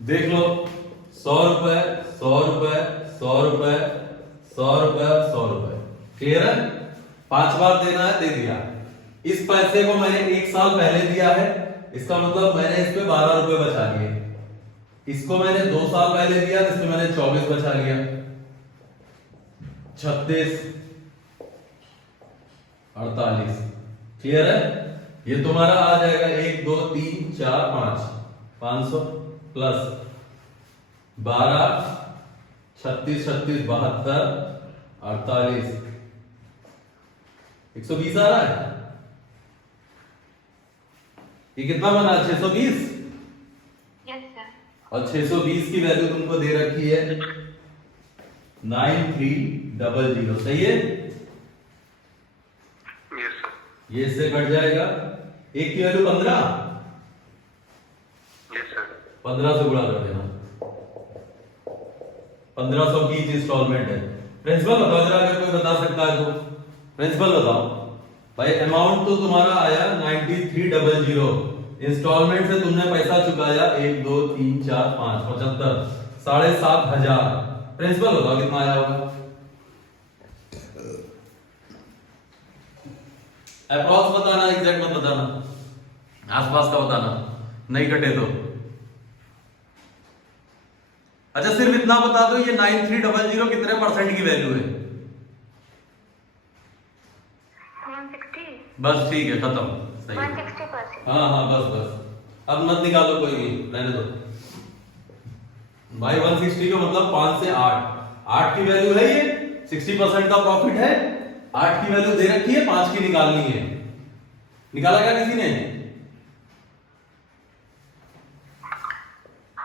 देख लो, 100 रुपए 100 रुपए 100 रुपए 100 रुपए 100 रुपए, क्लियर है? 5 बार देना है, दे दिया। इस पैसे को मैंने 1 साल पहले दिया है, इसका मतलब मैंने इस पे 12 रुपए बचा लिए। इसको मैंने 2 साल पहले दिया, इसमें मैंने 24 बचा लिया, 36 48, क्लियर है? ये तुम्हारा आ जाएगा 1 2 3 4 5 500 प्लस 12 36 36 72 48 120 आ रहा है। ये कितना बना? 620। Yes sir. और 620 की वैल्यू तुमको दे रखी है 9300, सही है? Yes sir. ये इससे कट जाएगा, एक की वैल्यू 15, यस सर। 15 से गुणा कर देना। 1500 की इंस्टॉलमेंट है। प्रिंसिपल बताओ जरा, अगर कोई बता सकता है तो प्रिंसिपल बताओ भाई। अमाउंट तो तुम्हारा आया 9300, इंस्टॉलमेंट से तुमने पैसा चुकाया 1 2 3 4 5 75, 7500। प्रिंसिपल बताओ कितना आया होगा? अप्रॉक्स बताना, एग्जैक्ट मत बताना, आसपास का बताना, नहीं कटे तो। अच्छा सिर्फ इतना बता दो, ये 9300 कितने परसेंट की वैल्यू है? 160। बस ठीक है, खत्म, सही है। 160%। हाँ हाँ बस बस, अब मत निकालो कोई भी, रहने दो भाई। 160 का मतलब 5 से 8, 8 की वैल्यू है, ये 60% का प्रॉफिट है। 8 की वैल्यू दे रखी है, 5 की निकालनी है। निकाला क्या किसी ने?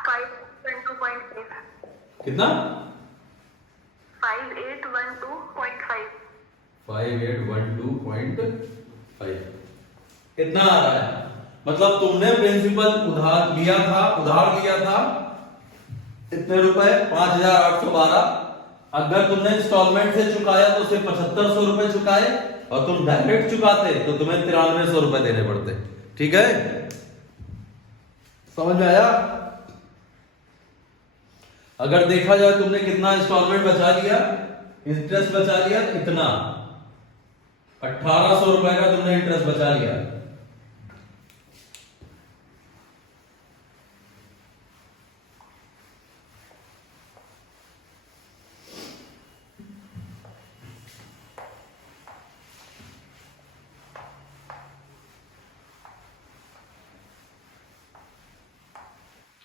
512.5। कितना? 5812.5। 5812.5 कितना आ रहा है? मतलब तुमने प्रिंसिपल उधार लिया था इतने रुपए 5812। अगर तुमने इंस्टॉलमेंट से चुकाया तो सिर्फ 7500 रुपए चुकाए, और तुम डायरेक्ट चुकाते तो तुम्हें 9300 रुपए देने पड़ते। ठीक है, समझ में आया? अगर देखा जाए तुमने कितना इंस्टॉलमेंट बचा लिया, इंटरेस्ट बचा लिया, इतना 1800 रुपए का तुमने इंटरेस्ट बचा लिया।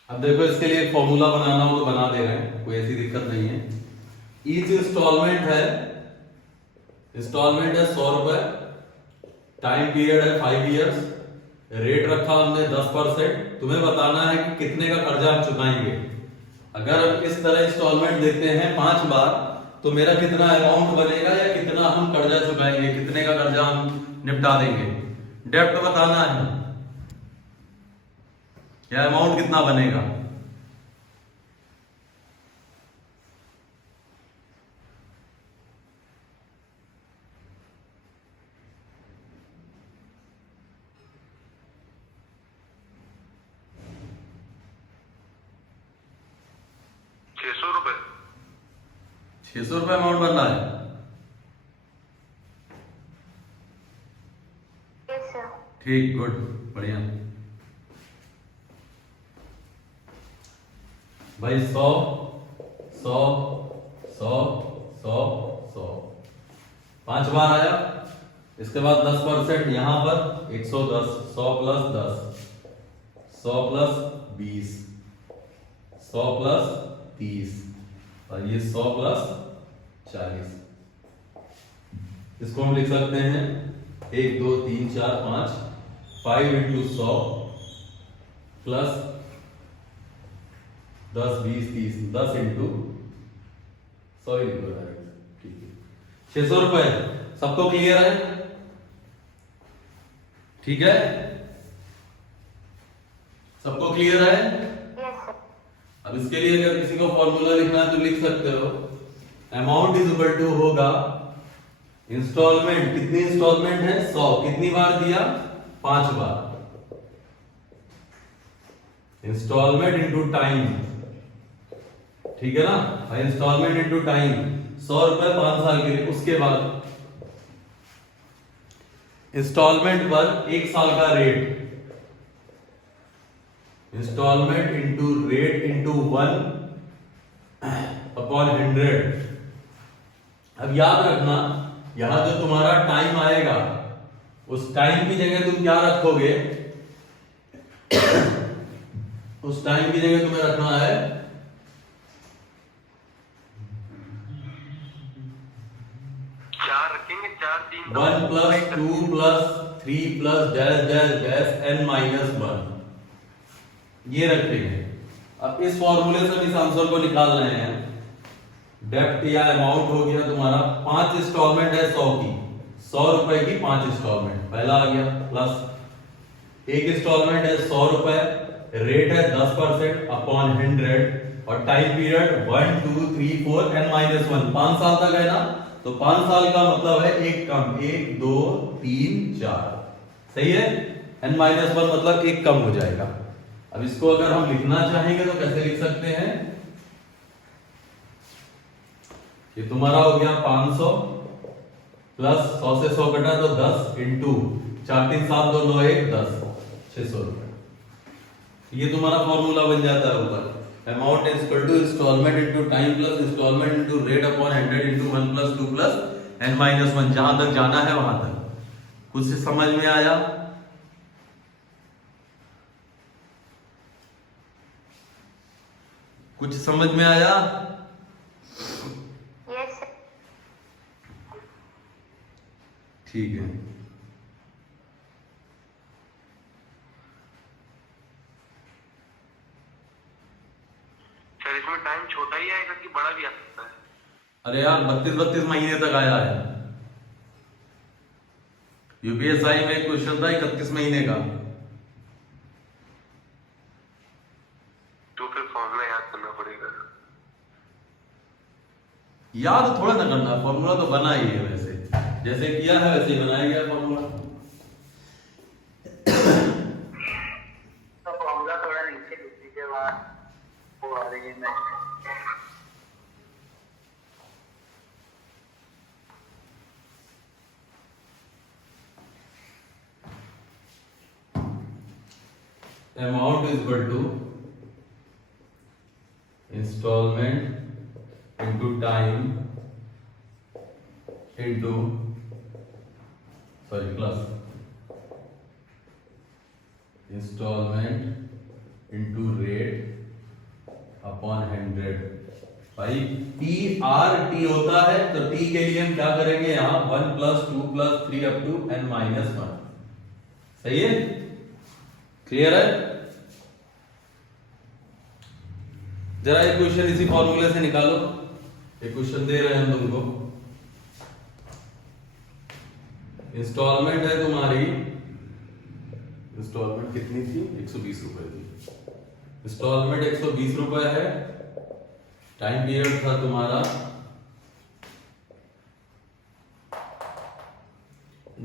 अब देखो, इसके लिए एक फॉर्मूला बनाना हो तो बना दे रहे हैं, कोई ऐसी दिक्कत नहीं है। ईच इंस्टॉलमेंट है 100 रुपए, टाइम पीरियड है 5 इयर्स, रेट रखा हमने 10%। तुम्हें बताना है कि कितने का कर्जा हम चुकाएंगे। अगर हम इस तरह इंस्टॉलमेंट देते हैं 5 बार, तो मेरा कितना अमाउंट बनेगा, या कितना हम कर्जा चुकाएंगे, कितने का कर्जा हम निपटा देंगे। डेप्ट बताना है, या अमाउंट कितना बनेगा। ₹600 अमाउंट भरना है। Yes, sir. ठीक, गुड, बढ़िया भाई। 100 100 100 100 100 5 बार आया। इसके बाद 10% यहां पर 110, 100 प्लस 10, 100 प्लस 20, 100 प्लस 30 और ये 100 प्लस 40। इसको हम लिख सकते हैं 1 2 3 4 5 5 इंटू 100 प्लस 10 20 30 10 इंटू 100 ही लिख दो डायरेक्ट। ठीक है, ₹600 सबको क्लियर है? ठीक है, सबको क्लियर है? Yes, sir. अब इसके लिए अगर किसी को फॉर्मूला लिखना है तो लिख सकते हो। अमाउंट इज इक्वल टू होगा इंस्टॉलमेंट, कितनी इंस्टॉलमेंट है 100, कितनी बार दिया 5 बार। इंस्टॉलमेंट इंटू टाइम, ठीक है ना, इंस्टॉलमेंट इंटू टाइम, ₹100 5 साल के लिए। उसके बाद इंस्टॉलमेंट पर 1 साल का rate, installment into rate into 1/100। अब याद रखना, यहां जो तुम्हारा टाइम आएगा उस टाइम की जगह तुम क्या रखोगे, उस टाइम की जगह तुम्हें रखना है 4 रखेंगे, 4 3 1 plus 2 plus 3 plus dash dash dash n-1 ये रखेंगे। अब इस फॉर्मूले से हम इस आंसर को निकाल रहे हैं। डेप्ट या अमाउंट हो गया तुम्हारा, 5 इंस्टॉलमेंट है 100 की, ₹100 की 5 इंस्टॉलमेंट, पहला आ गया, प्लस एक इंस्टॉलमेंट है ₹100, रेट है 10% अपॉन 100 और टाइम पीरियड 1 2 3 4 n-1, 5 साल तक है ना, तो 5 साल का मतलब है एक कम, 1 2 3 4, सही है। n-1 मतलब एक कम हो जाएगा। अब इसको अगर हम लिखना चाहेंगे तो कैसे लिख सकते हैं, ये तुम्हारा हो गया 500 प्लस 100 से 100 कटा तो 10 इंटू 4 3 7 2 9 1 10, ₹600। ये तुम्हारा फॉर्मूला बन जाता है ऊपर। Amount is equal to installment into time plus installment into rate upon 100 into 1 plus 2 plus n-1। जहां तक जाना है वहां तक। कुछ समझ में आया? कुछ समझ में आया? Yes, sir. ठीक है, सर इसमें टाइम छोटा ही आएगा कि बड़ा भी आ सकता है? अरे यार 32 महीने तक आया है। यूपीएसआई में क्वेश्चन था 31 महीने का। तो फिर फॉर्मूला याद करना पड़ेगा। याद थोड़ा ना करना, फॉर्मूला तो बना ही है, वैसे जैसे किया है वैसे ही बनाया गया फॉर्मूला। तो फॉर्मूला थोड़ा नीचे लिख दीजिए, वहाँ वो आ रही है मैं। Amount is equal to installment into time into plus installment into rate upon 100। भाई टी आर टी होता है तो टी के लिए हम क्या करेंगे, यहां 1 plus 2 plus 3 up to n-1। सही है, क्लियर है? जरा एक क्वेश्चन इसी फॉर्मूले से निकालो। एक क्वेश्चन दे रहे हैं हम तुमको। इंस्टॉलमेंट है तुम्हारी, इंस्टॉलमेंट कितनी थी, ₹120 की। इंस्टॉलमेंट ₹120 है, टाइम पीरियड था तुम्हारा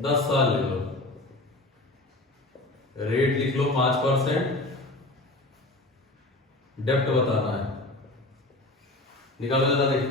10 साल ले लो, रेट लिख लो 5%, डेप्ट बताना है, निकालो जरा देख।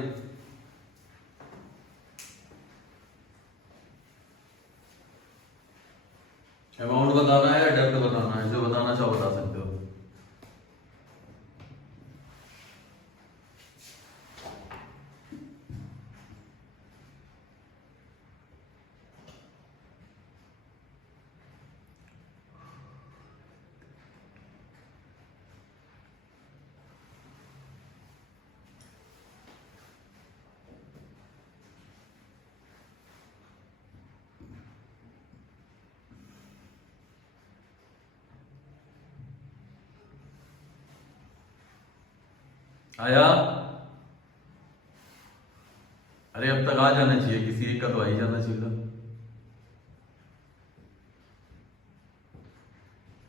आया? अरे अब तक आ जाना चाहिए, किसी एक का तो आ ही जाना चाहिए था।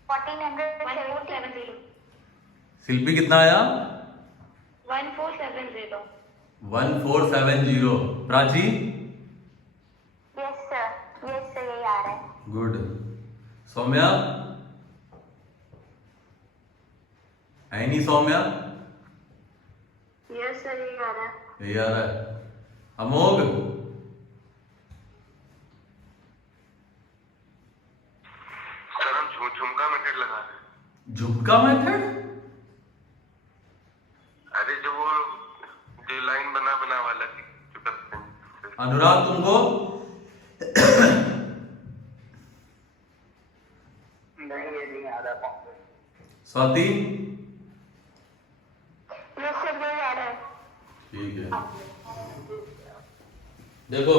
1470. शिल्पी कितना आया? 1470. 1470। Prachi? Yes sir. Yes sir, यही आ रहा है. गुड। सौम्या? है नहीं सौम्या? Yes sir, यही आ रहा है. यही आ रहा है। अमोघ? सर हम झुमका मेथड लगा रहे हैं। झुमका मेथड? अरे जो लाइन बना बना वाला जो करते हैं। अनुराग तुमको? नहीं, ये नहीं आ रहा। स्वाति? Yes sir, यही आ रहा है. ठीक है। देखो,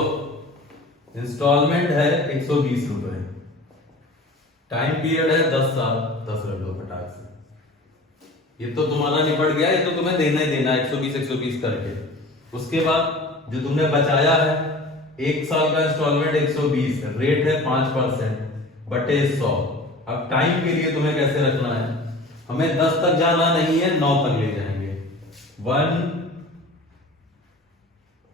इंस्टॉलमेंट है 120 रुपए, टाइम पीरियड है 10 साल। 10 रख लो फटाक से। ये तो तुम्हारा निपट गया, ये तो तुम्हें देना ही देना है 120 करके। उसके बाद जो तुमने बचाया है, 1 साल का इंस्टॉलमेंट 120, रेट है 5% बटे 100। अब टाइम के लिए तुम्हें कैसे रखना है? हमें 10 तक जाना नहीं है, 9 तक ले जाएंगे। 1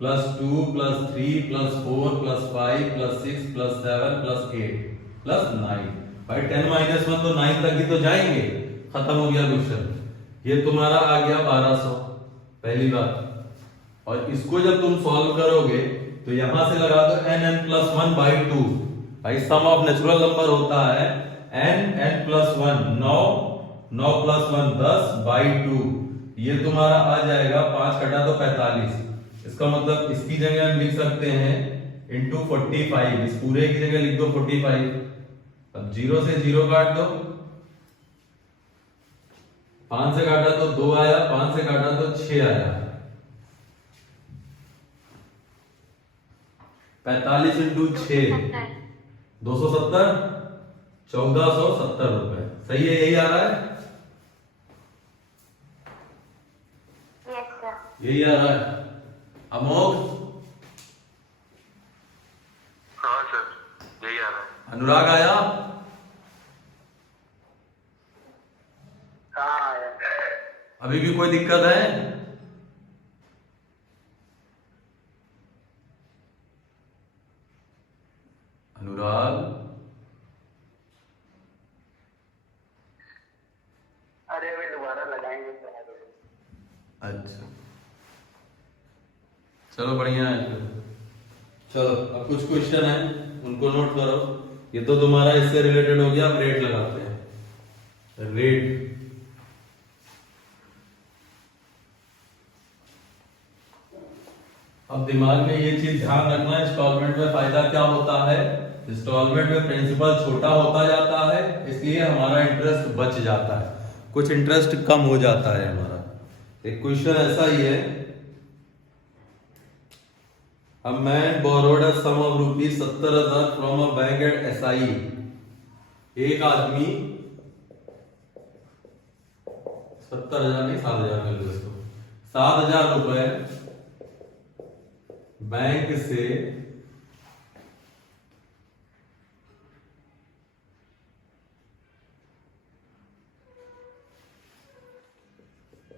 +2 +3 +4 +5 +6 +7 +8 +9। भाई 10 - 1 तो 9 तक ही तो जाएंगे। खत्म हो गया क्वेश्चन। ये तुम्हारा आ गया 1200, पहली बात। और इसको जब तुम सॉल्व करोगे तो यहां से लगा दो n(n+1/2)। भाई सम ऑफ नेचुरल नंबर होता है n(n+1), 9 9 + 1 10/2। ये तुम्हारा आ जाएगा, 5 कटा तो 45। इसका मतलब इसकी जगह हम लिख सकते हैं इंटू 45। इस पूरे की जगह लिख दो 45। अब 0 से 0 काट दो, 5 से काटा तो 2 आया, 5 से काटा तो 6 आया। 45 इंटू 6 270, 1470 रुपए। सही है? यही आ रहा है? Yes sir. यही आ रहा है। अमोघ? हाँ सर, यही आ रहा है। अनुराग आया? हाँ, अभी भी कोई दिक्कत है? अनुराग? अरे अभी दोबारा लगाएंगे तो। अच्छा, चलो बढ़िया है। चलो अब कुछ क्वेश्चन है, उनको नोट करो। ये तो तुम्हारा इससे रिलेटेड हो गया। अब रेट लगाते हैं। रेट अब दिमाग में ये चीज ध्यान रखना, इंस्टॉलमेंट में फायदा क्या होता है? इंस्टॉलमेंट में प्रिंसिपल छोटा होता जाता है, इसलिए हमारा इंटरेस्ट बच जाता है, कुछ इंटरेस्ट कम हो जाता है हमारा। एक क्वेश्चन ऐसा ही है, A man borrowed a sum of rupees 70,000 from a bank at SI. एक आदमी 70,000 नहीं 7,000 कर लो इसको, 7,000 रुपए बैंक से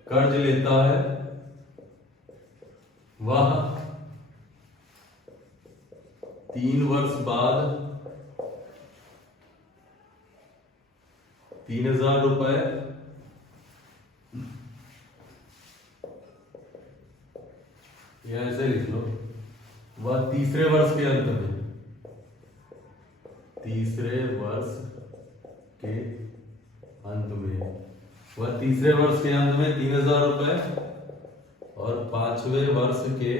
कर्ज लेता है। वह 3 वर्ष बाद 3,000 रुपए या ऐसे लिख लो, वह तीसरे वर्ष के अंत में 3,000 रुपए और 5वें वर्ष के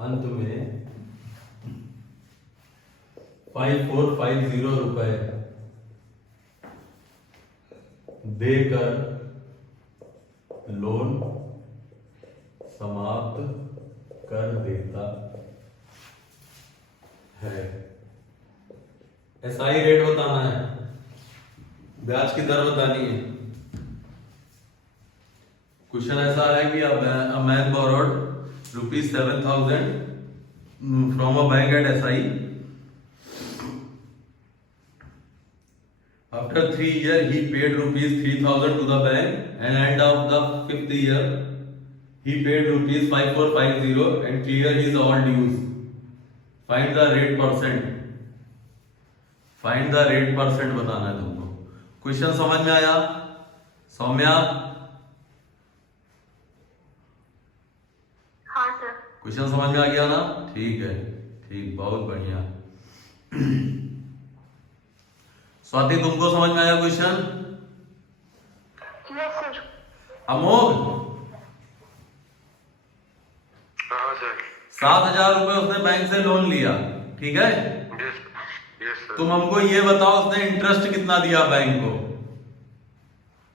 अंत में 5,450 रुपए देकर लोन समाप्त कर देता है। एसआई रेट बताना है, ब्याज की दर बतानी है। क्वेश्चन ऐसा है कि a man borrowed ₹7,000 from a bank at SI. After 3 years, he paid ₹3,000 to the bank, and end of the 5th year, he paid ₹5,450 and clear his all dues. Find the rate percent. Find the rate percent बताना है तुमको. Question समझ में आया सौम्या? हाँ sir. Question समझ में आ गया ना? ठीक है, ठीक, बहुत बढ़िया। स्वाति तुमको समझ में आया क्वेश्चन? Yes sir. अमोघ, हाँ सर। 7,000 रुपए उसने बैंक से लोन लिया, ठीक है? Yes sir. तुम हमको ये बताओ उसने इंटरेस्ट कितना दिया बैंक को?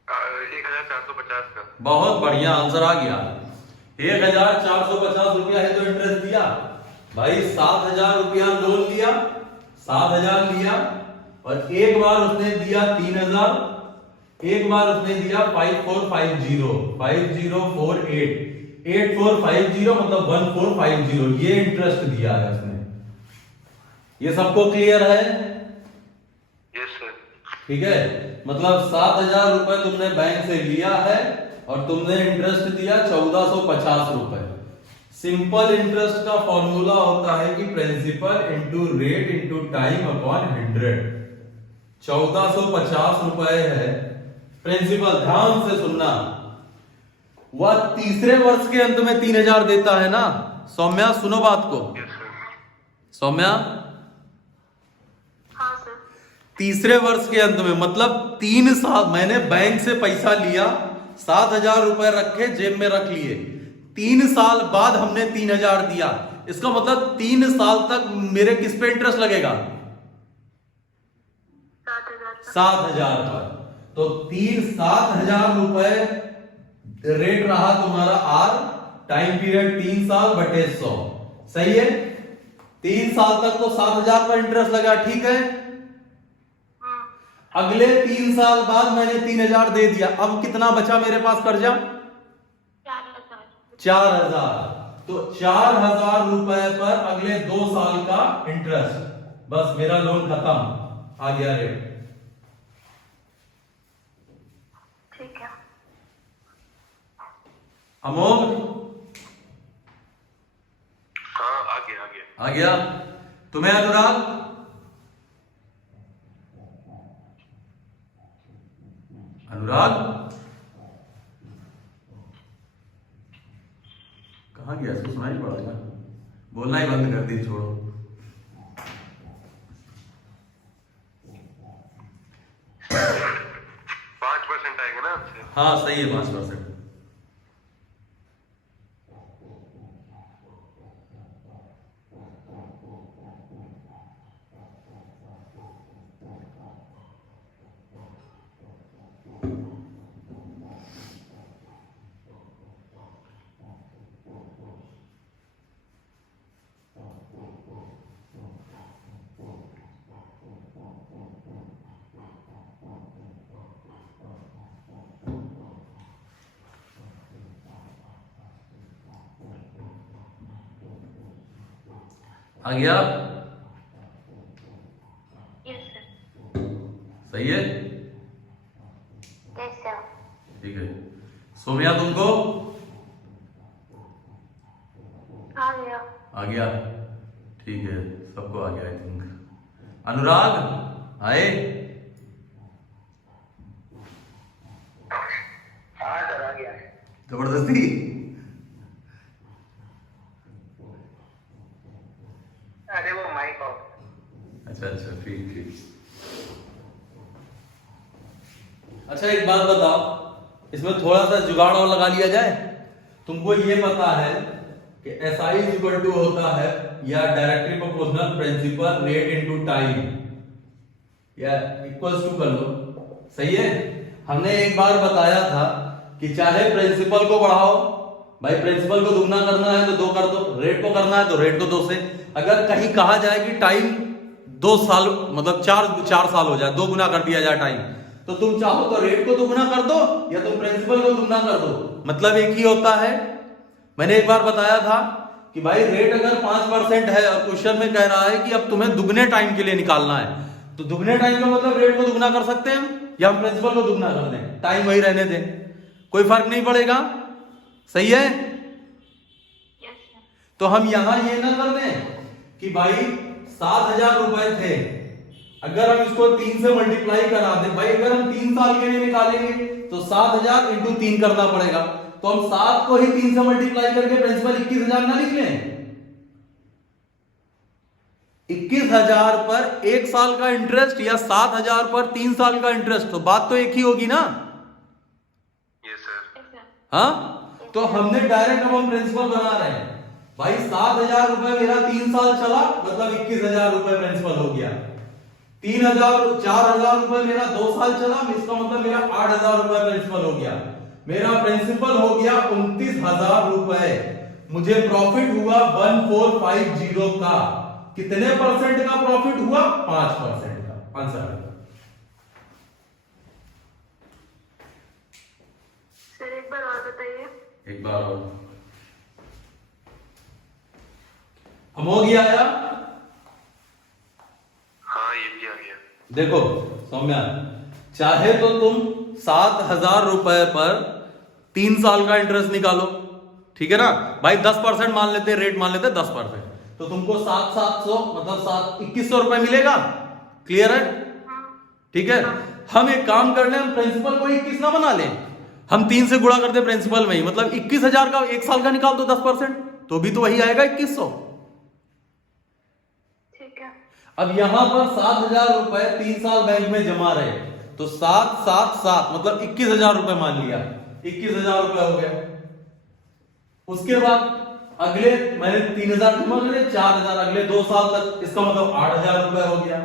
1,450 का। बहुत बढ़िया आंसर आ गया। 1,450 रुपया है तो इंटरेस्ट दिया भाई। 7,000 रुपया लोन लिया, 7,000 लिया, और एक बार उसने दिया 3,000, एक बार उसने दिया 5450 8450 मतलब 1450, ये इंटरेस्ट दिया है उसने। ये सबको क्लियर है? Yes sir. ठीक है, मतलब 7,000 रुपए तुमने बैंक से लिया है और तुमने इंटरेस्ट दिया 1,450 रुपए। सिंपल इंटरेस्ट का फॉर्मूला होता है कि principal into rate into time upon 100। 1,450 रुपए है प्रिंसिपल। ध्यान से सुनना, वह तीसरे वर्ष के अंत में 3,000 देता है ना सौम्या? सुनो बात को यस सर। सौम्या, हाँ सर। तीसरे वर्ष के अंत में मतलब 3 साल मैंने बैंक से पैसा लिया, 7,000 रुपए रखे जेब में रख लिए, 3 साल बाद हमने 3,000 दिया, इसका मतलब 3 साल तक मेरे किस पे इंटरेस्ट लगेगा? 7,000 पर। तो 7,000 रुपए रेट रहा तुम्हारा आर, टाइम पीरियड 3 साल बटे 100, सही है? 3 साल तक तो 7,000 पर इंटरेस्ट लगा, ठीक है? अगले 3 साल बाद मैंने 3,000 दे दिया, अब कितना बचा मेरे पास कर्जा? 4,000। तो 4,000 रुपए पर अगले 2 साल का इंटरेस्ट, बस मेरा लोन खत्म, आ गया रेट। ठीक है। अमोघ, हाँ आ गया आ गया। आ गया? तुम्हें अनुराग? अनुराग कहाँ गया? इसको सुनाई पड़ा क्या? बोलना ही बंद कर दी, छोड़ो। पाँच % आएगा ना आपसे? हाँ सही है, 5%। आ गया? Yes sir. सही है, यस सर। ठीक है। सोम्या तुमको? आ गया। आ गया, ठीक है, सबको आ गया आई थिंक। अनुराग आए? हाँ सर आ गया। जबरदस्ती? अरे वो माइक ऑफ। अच्छा अच्छा, ठीक ठीक। अच्छा एक बात बताओ, इसमें थोड़ा सा जुगाड़ और लगा लिया जाए। तुमको ये पता है कि SI इक्वल टू होता है या directly proportional principal rate into time, या इक्वल्स टू कर लो, सही है? हमने एक बार बताया था कि चाहे प्रिंसिपल को बढ़ाओ, भाई प्रिंसिपल को दुगना करना है तो 2 कर दो, रेट को करना है तो रेट को 2 से। अगर कहीं कहा जाए कि टाइम 2 साल मतलब 4 साल हो जाए, 2 गुना कर दिया जाए टाइम, तो तुम चाहो तो रेट को दुगना कर दो या तुम प्रिंसिपल को दुगना कर दो, मतलब एक ही होता है। मैंने एक बार बताया था कि भाई रेट अगर 5% है और क्वेश्चन में कह रहा है कि अब तुम्हें दुगने टाइम के लिए निकालना है, तो दुगने टाइम का मतलब रेट को दुगना कर सकते हैं हम या हम प्रिंसिपल को दुगना कर दें, टाइम वही रहने दें, कोई फर्क नहीं पड़ेगा। सही है? Yes sir. तो हम यहां ये ना कर दें कि भाई 7,000 रुपए थे, अगर हम इसको 3 से मल्टीप्लाई करा दें, भाई अगर हम 3 साल के लिए निकालेंगे तो 7,000 इंटू 3 करना पड़ेगा, तो हम 7 को ही 3 से मल्टीप्लाई करके प्रिंसिपल 21,000 ना लिख लें। 21,000 पर 1 साल का इंटरेस्ट या 7,000 पर 3 साल का इंटरेस्ट, तो बात तो एक ही होगी ना। Yes sir. हाँ, तो हमने डायरेक्ट अब हम प्रिंसिपल बना रहे हैं भाई। 7,000 रुपए मेरा 3 साल चला, मतलब 21,000 रुपए प्रिंसिपल हो गया। 4,000 रुपए मेरा 2 साल चला, इसका मतलब मेरा 8,000 रुपए प्रिंसिपल हो गया। मेरा प्रिंसिपल हो गया 29,000 रुपए। मुझे प्रॉफिट हुआ 1450 का। कितने परसेंट का प्रॉफिट हुआ? 5% का। आंसर सर एक बार और बताइए। एक बार और हम हो गया या? हाँ ये भी आ गया। देखो सौम्या, चाहे तो तुम 7,000 रुपए पर 3 साल का इंटरेस्ट निकालो, ठीक है ना भाई। 10% मान लेते, रेट मान लेते 10%, तो तुमको 7,700 मतलब 21,000 रुपए मिलेगा। क्लियर है? ठीक है। हम एक काम कर लें, हम प्रिंसिपल को 21 ना बना लें, हम 3 से गुणा कर दे प्रिंसिपल में ही, मतलब 21,000 का 1 साल का निकाल दो 10%, तो भी तो वही आएगा 2100। ठीक है। अब यहां पर 7,000 रुपए 3 साल बैंक में जमा रहे, तो 7 मतलब 21,000 रुपए मान लिया, 21,000 रुपए हो गया। उसके बाद अगले मैंने 3,000 जमा करे, 4,000 अगले 2 साल तक, इसका मतलब 8,000 रुपए हो गया।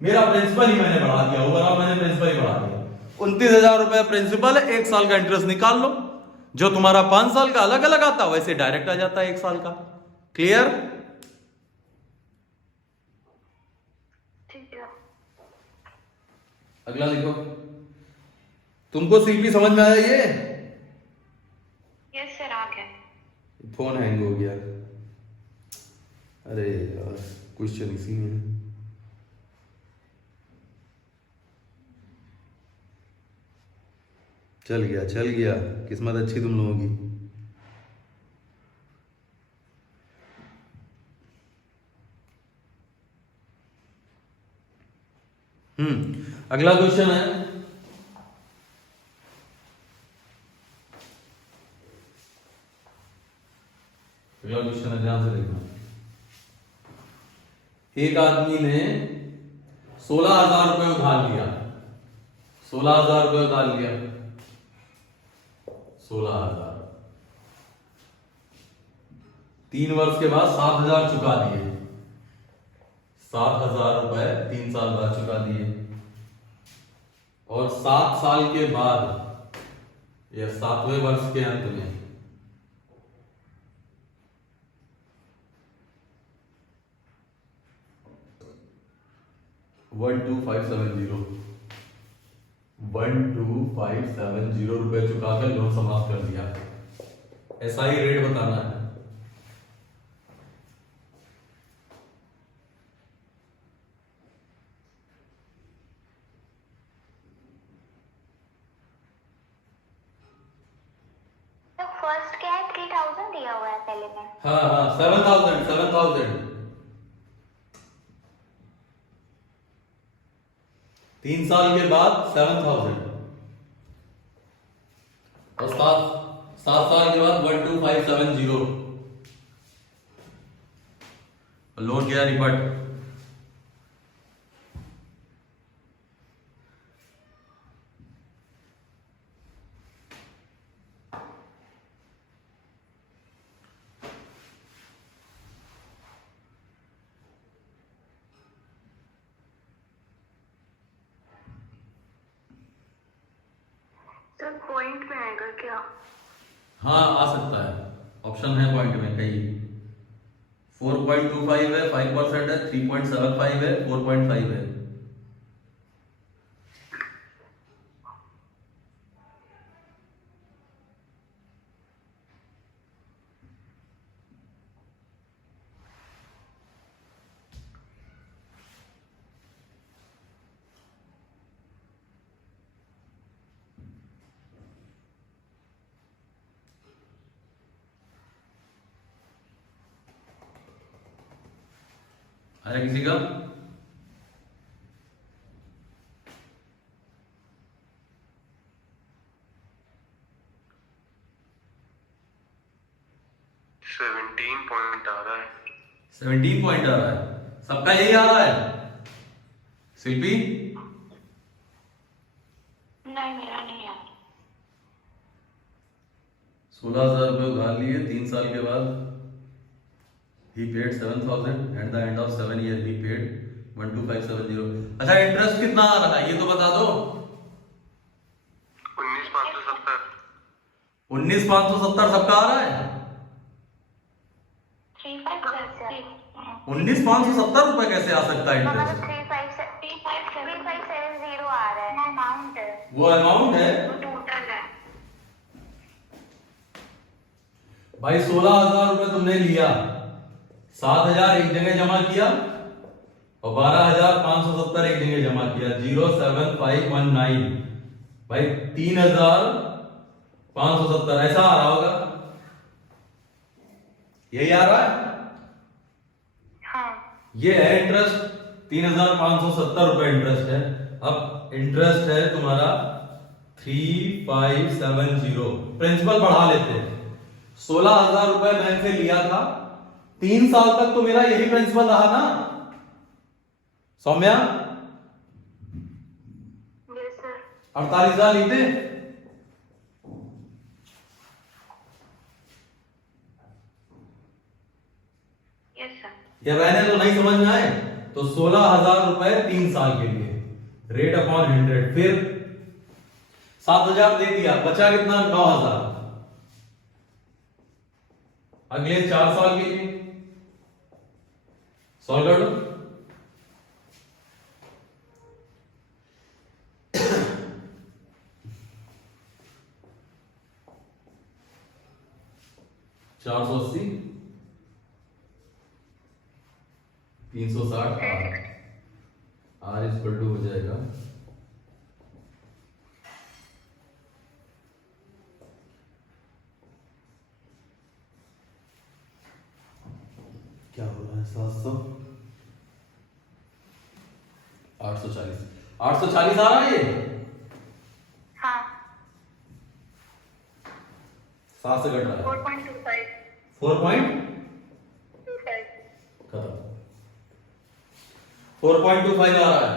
मेरा प्रिंसिपल ही मैंने बढ़ा दिया, ओवरऑल मैंने प्रिंसिपल ही बढ़ा दिया। 29,000 रुपए प्रिंसिपल है, 1 साल का इंटरेस्ट निकाल लो, जो तुम्हारा 5 साल का अलग अलग आता वैसे डायरेक्ट आ जाता है 1 साल का। क्लियर? ठीक है। अगला देखो, तुमको सीपी समझ में आया ये? यस सर आ गया। फोन हैंग हो गया, अरे यार क्वेश्चन इसी में है। चल गया, किस्मत अच्छी तुम लोगों की। अगला क्वेश्चन है, अगला क्वेश्चन है, ध्यान से देखना। एक आदमी ने 16,000 रुपए उधार लिया, 16,000 रुपए उधार लिया, 16,000। 3 वर्ष के बाद 7,000 चुका दिए, 7,000 रुपए 3 साल बाद चुका दिए, और 7 साल के बाद या 7वें वर्ष के अंत में 12,570 रुपए चुकाकर लोन समाप्त कर दिया। ऐसा ही रेट बताना है। तो फर्स्ट क्या है? 3,000 दिया हुआ है पहले में। हाँ 7,000 3 साल के बाद 7,000 और 7 साल के बाद 12,570 लोन गया निपट। सर पॉइंट में आएगा क्या? हाँ आ सकता है, ऑप्शन है पॉइंट में कई। 4.25 है, 5% है, 3.75 है, 4.5 है। आया किसी का? पॉइंट आ रहा है। 17 पॉइंट आ रहा है, सबका यही आ रहा है। शिल्पी नहीं, मेरा नहीं है। 16,000 रुपये उधार लिए 3 साल के बाद। He paid 7,000 and the end of 7 year he paid 12570। अच्छा, इंटरेस्ट कितना आ रहा है ये तो बता दो। 19,570। 19,570 सबका आ रहा है। 19,570 रुपए कैसे आ सकता है इंटरेस्ट? 3570 आ रहा है अमाउंट। वो अमाउंट है टोटल है भाई। 16,000 रुपए तुमने लिया, 7,000 एक जगह जमा किया और 12,570 एक जगह जमा किया। 07519 भाई 3,570 ऐसा आ रहा होगा, यही आ रहा है। हाँ। ये है इंटरेस्ट, 3,570 रुपए इंटरेस्ट है। अब इंटरेस्ट है तुम्हारा 3570। प्रिंसिपल बढ़ा लेते हैं। 16,000 रुपए बैंक से लिया था, 3 साल तक तो मेरा यही प्रिंसिपल रहा ना सौम्या? Yes sir. 48,000 लिखते। Yes sir. या रहने तो नहीं समझ में आए तो 16,000 रुपए 3 साल के लिए, रेट अपॉन 100। फिर 7,000 दे दिया, बचा कितना? 9,000। अगले 4 साल के लिए सॉल्व कर लो। चार सौ 80, 360 आर इक्वल टू हो जाएगा क्या हो रहा है 700 840 840 आ रहा है ये। हाँ। 7 से कट रहा है 4.25 4 पॉइंट खत्म 4.25 आ रहा है।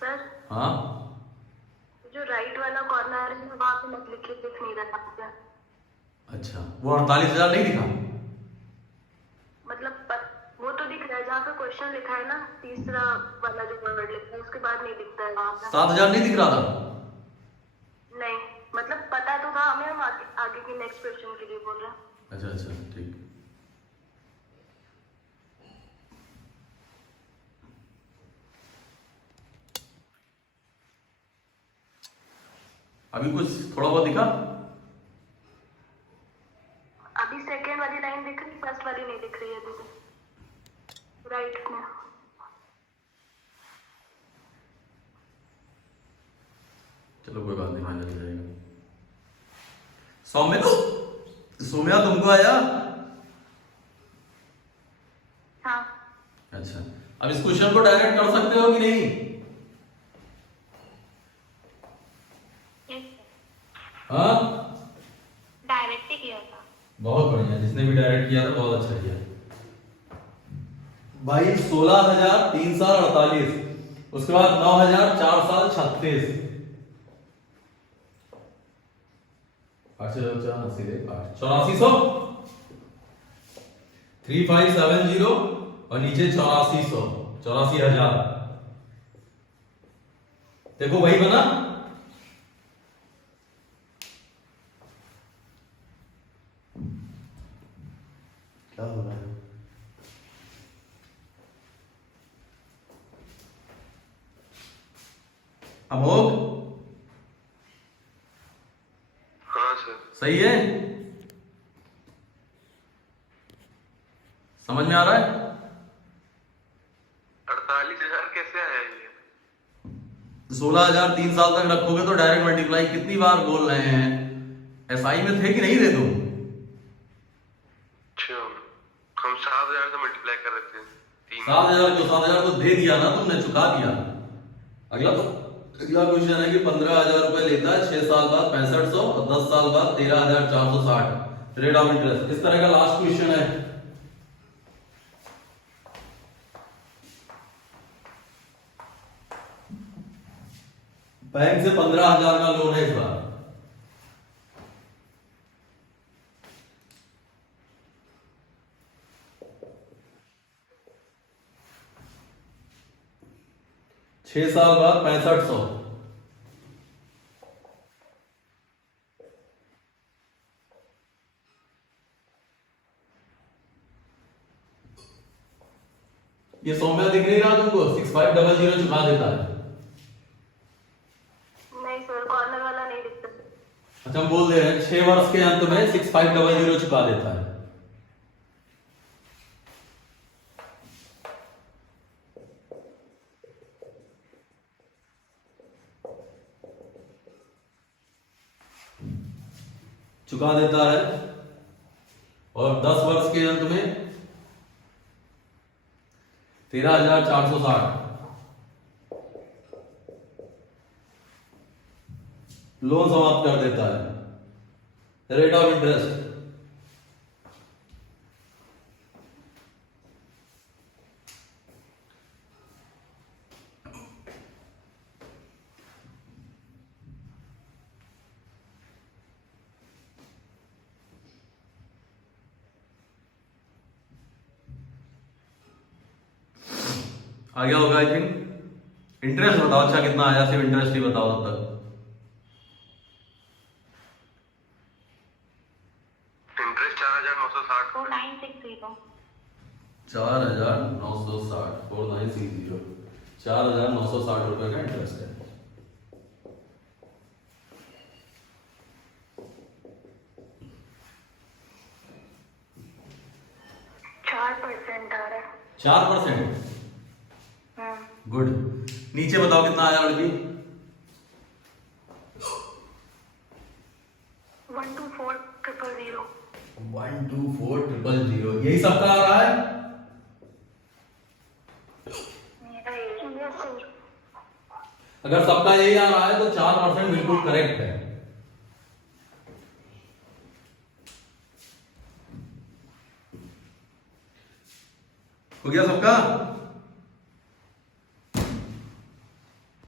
सर, हाँ जो राइट वाला कॉर्नर है वहां पे मत लिखिए, दिख नहीं रहा है। अच्छा, वो 48,000 नहीं दिखा? मतलब वो तो दिख रहा है जहाँ पे क्वेश्चन लिखा है ना, तीसरा वाला जो वर्ड लिखा है उसके बाद नहीं दिखता है वहां पे। 7,000 नहीं दिख रहा था? नहीं, मतलब पता तो था हमें, हम आगे की नेक्स्ट क्वेश्चन के लिए बोल रहे हैं। अच्छा अच्छा ठीक। अभी कुछ थोड़ा बहुत दिखा? अभी सेकेंड वाली लाइन दिख रही, फर्स्ट वाली नहीं दिख रही है अभी भी राइट में। चलो कोई बात नहीं, मान लग जाएगा। सौम्या तुमको आया? हाँ। अच्छा, अब इस क्वेश्चन को डायरेक्ट कर सकते हो कि नहीं? हाँ डायरेक्ट ही किया था। बहुत बढ़िया, जिसने भी डायरेक्ट किया था बहुत अच्छा किया भाई। 16,000 3 साल 48, उसके बाद 9,000 4 साल 36, 84,000 3570 और नीचे 84,000 84,000। देखो वही बना। क्या हो रहा है? अमोघ हाँ सर। सही है? समझ में आ रहा है? 48,000 कैसे आया ये? 16,000 3 साल तक रखोगे तो डायरेक्ट मल्टीप्लाई कितनी बार बोल रहे हैं? एसआई में थे कि नहीं थे तुम? अच्छा, हम 7,000 से मल्टीप्लाई कर रहे थे 7,000 क्यों? 7,000 तो दे दिया ना तुमने, चुका दिया। अगला क्वेश्चन है कि 15,000 रुपए लेता है, 6 साल बाद 6500 और 10 साल बाद 13,460 रेट ऑफ इंटरेस्ट। इस तरह का लास्ट क्वेश्चन है। बैंक से 15,000 का लोन है इस बार। छह साल बाद 6500। ये सौम्या दिख नहीं रहा तुमको? 6500 चुका देता है। नहीं सर, कॉर्नर वाला नहीं दिखता। अच्छा, हम बोल दे रहे हैं 6 वर्ष के अंत में 6500 चुका देता है। चुका देता है। और 10 वर्ष के अंत में 13,460 लोन समाप्त कर देता है। रेट ऑफ इंटरेस्ट आ गया होगा आई थिंक। इंटरेस्ट बताओ अच्छा कितना आया, सिर्फ इंटरेस्ट ही बताओ तब तक। इंटरेस्ट 4,960 4960। 4,960 4960 4,960 रुपए का इंटरेस्ट है। आ रहा है। 4%। हाँ। गुड। नीचे बताओ कितना आया लड़की? 124,000। 124,000 यही सबका आ रहा है। मेरा ये सर। अगर सबका यही आ रहा है तो 4% बिल्कुल करेक्ट है। हो गया सबका?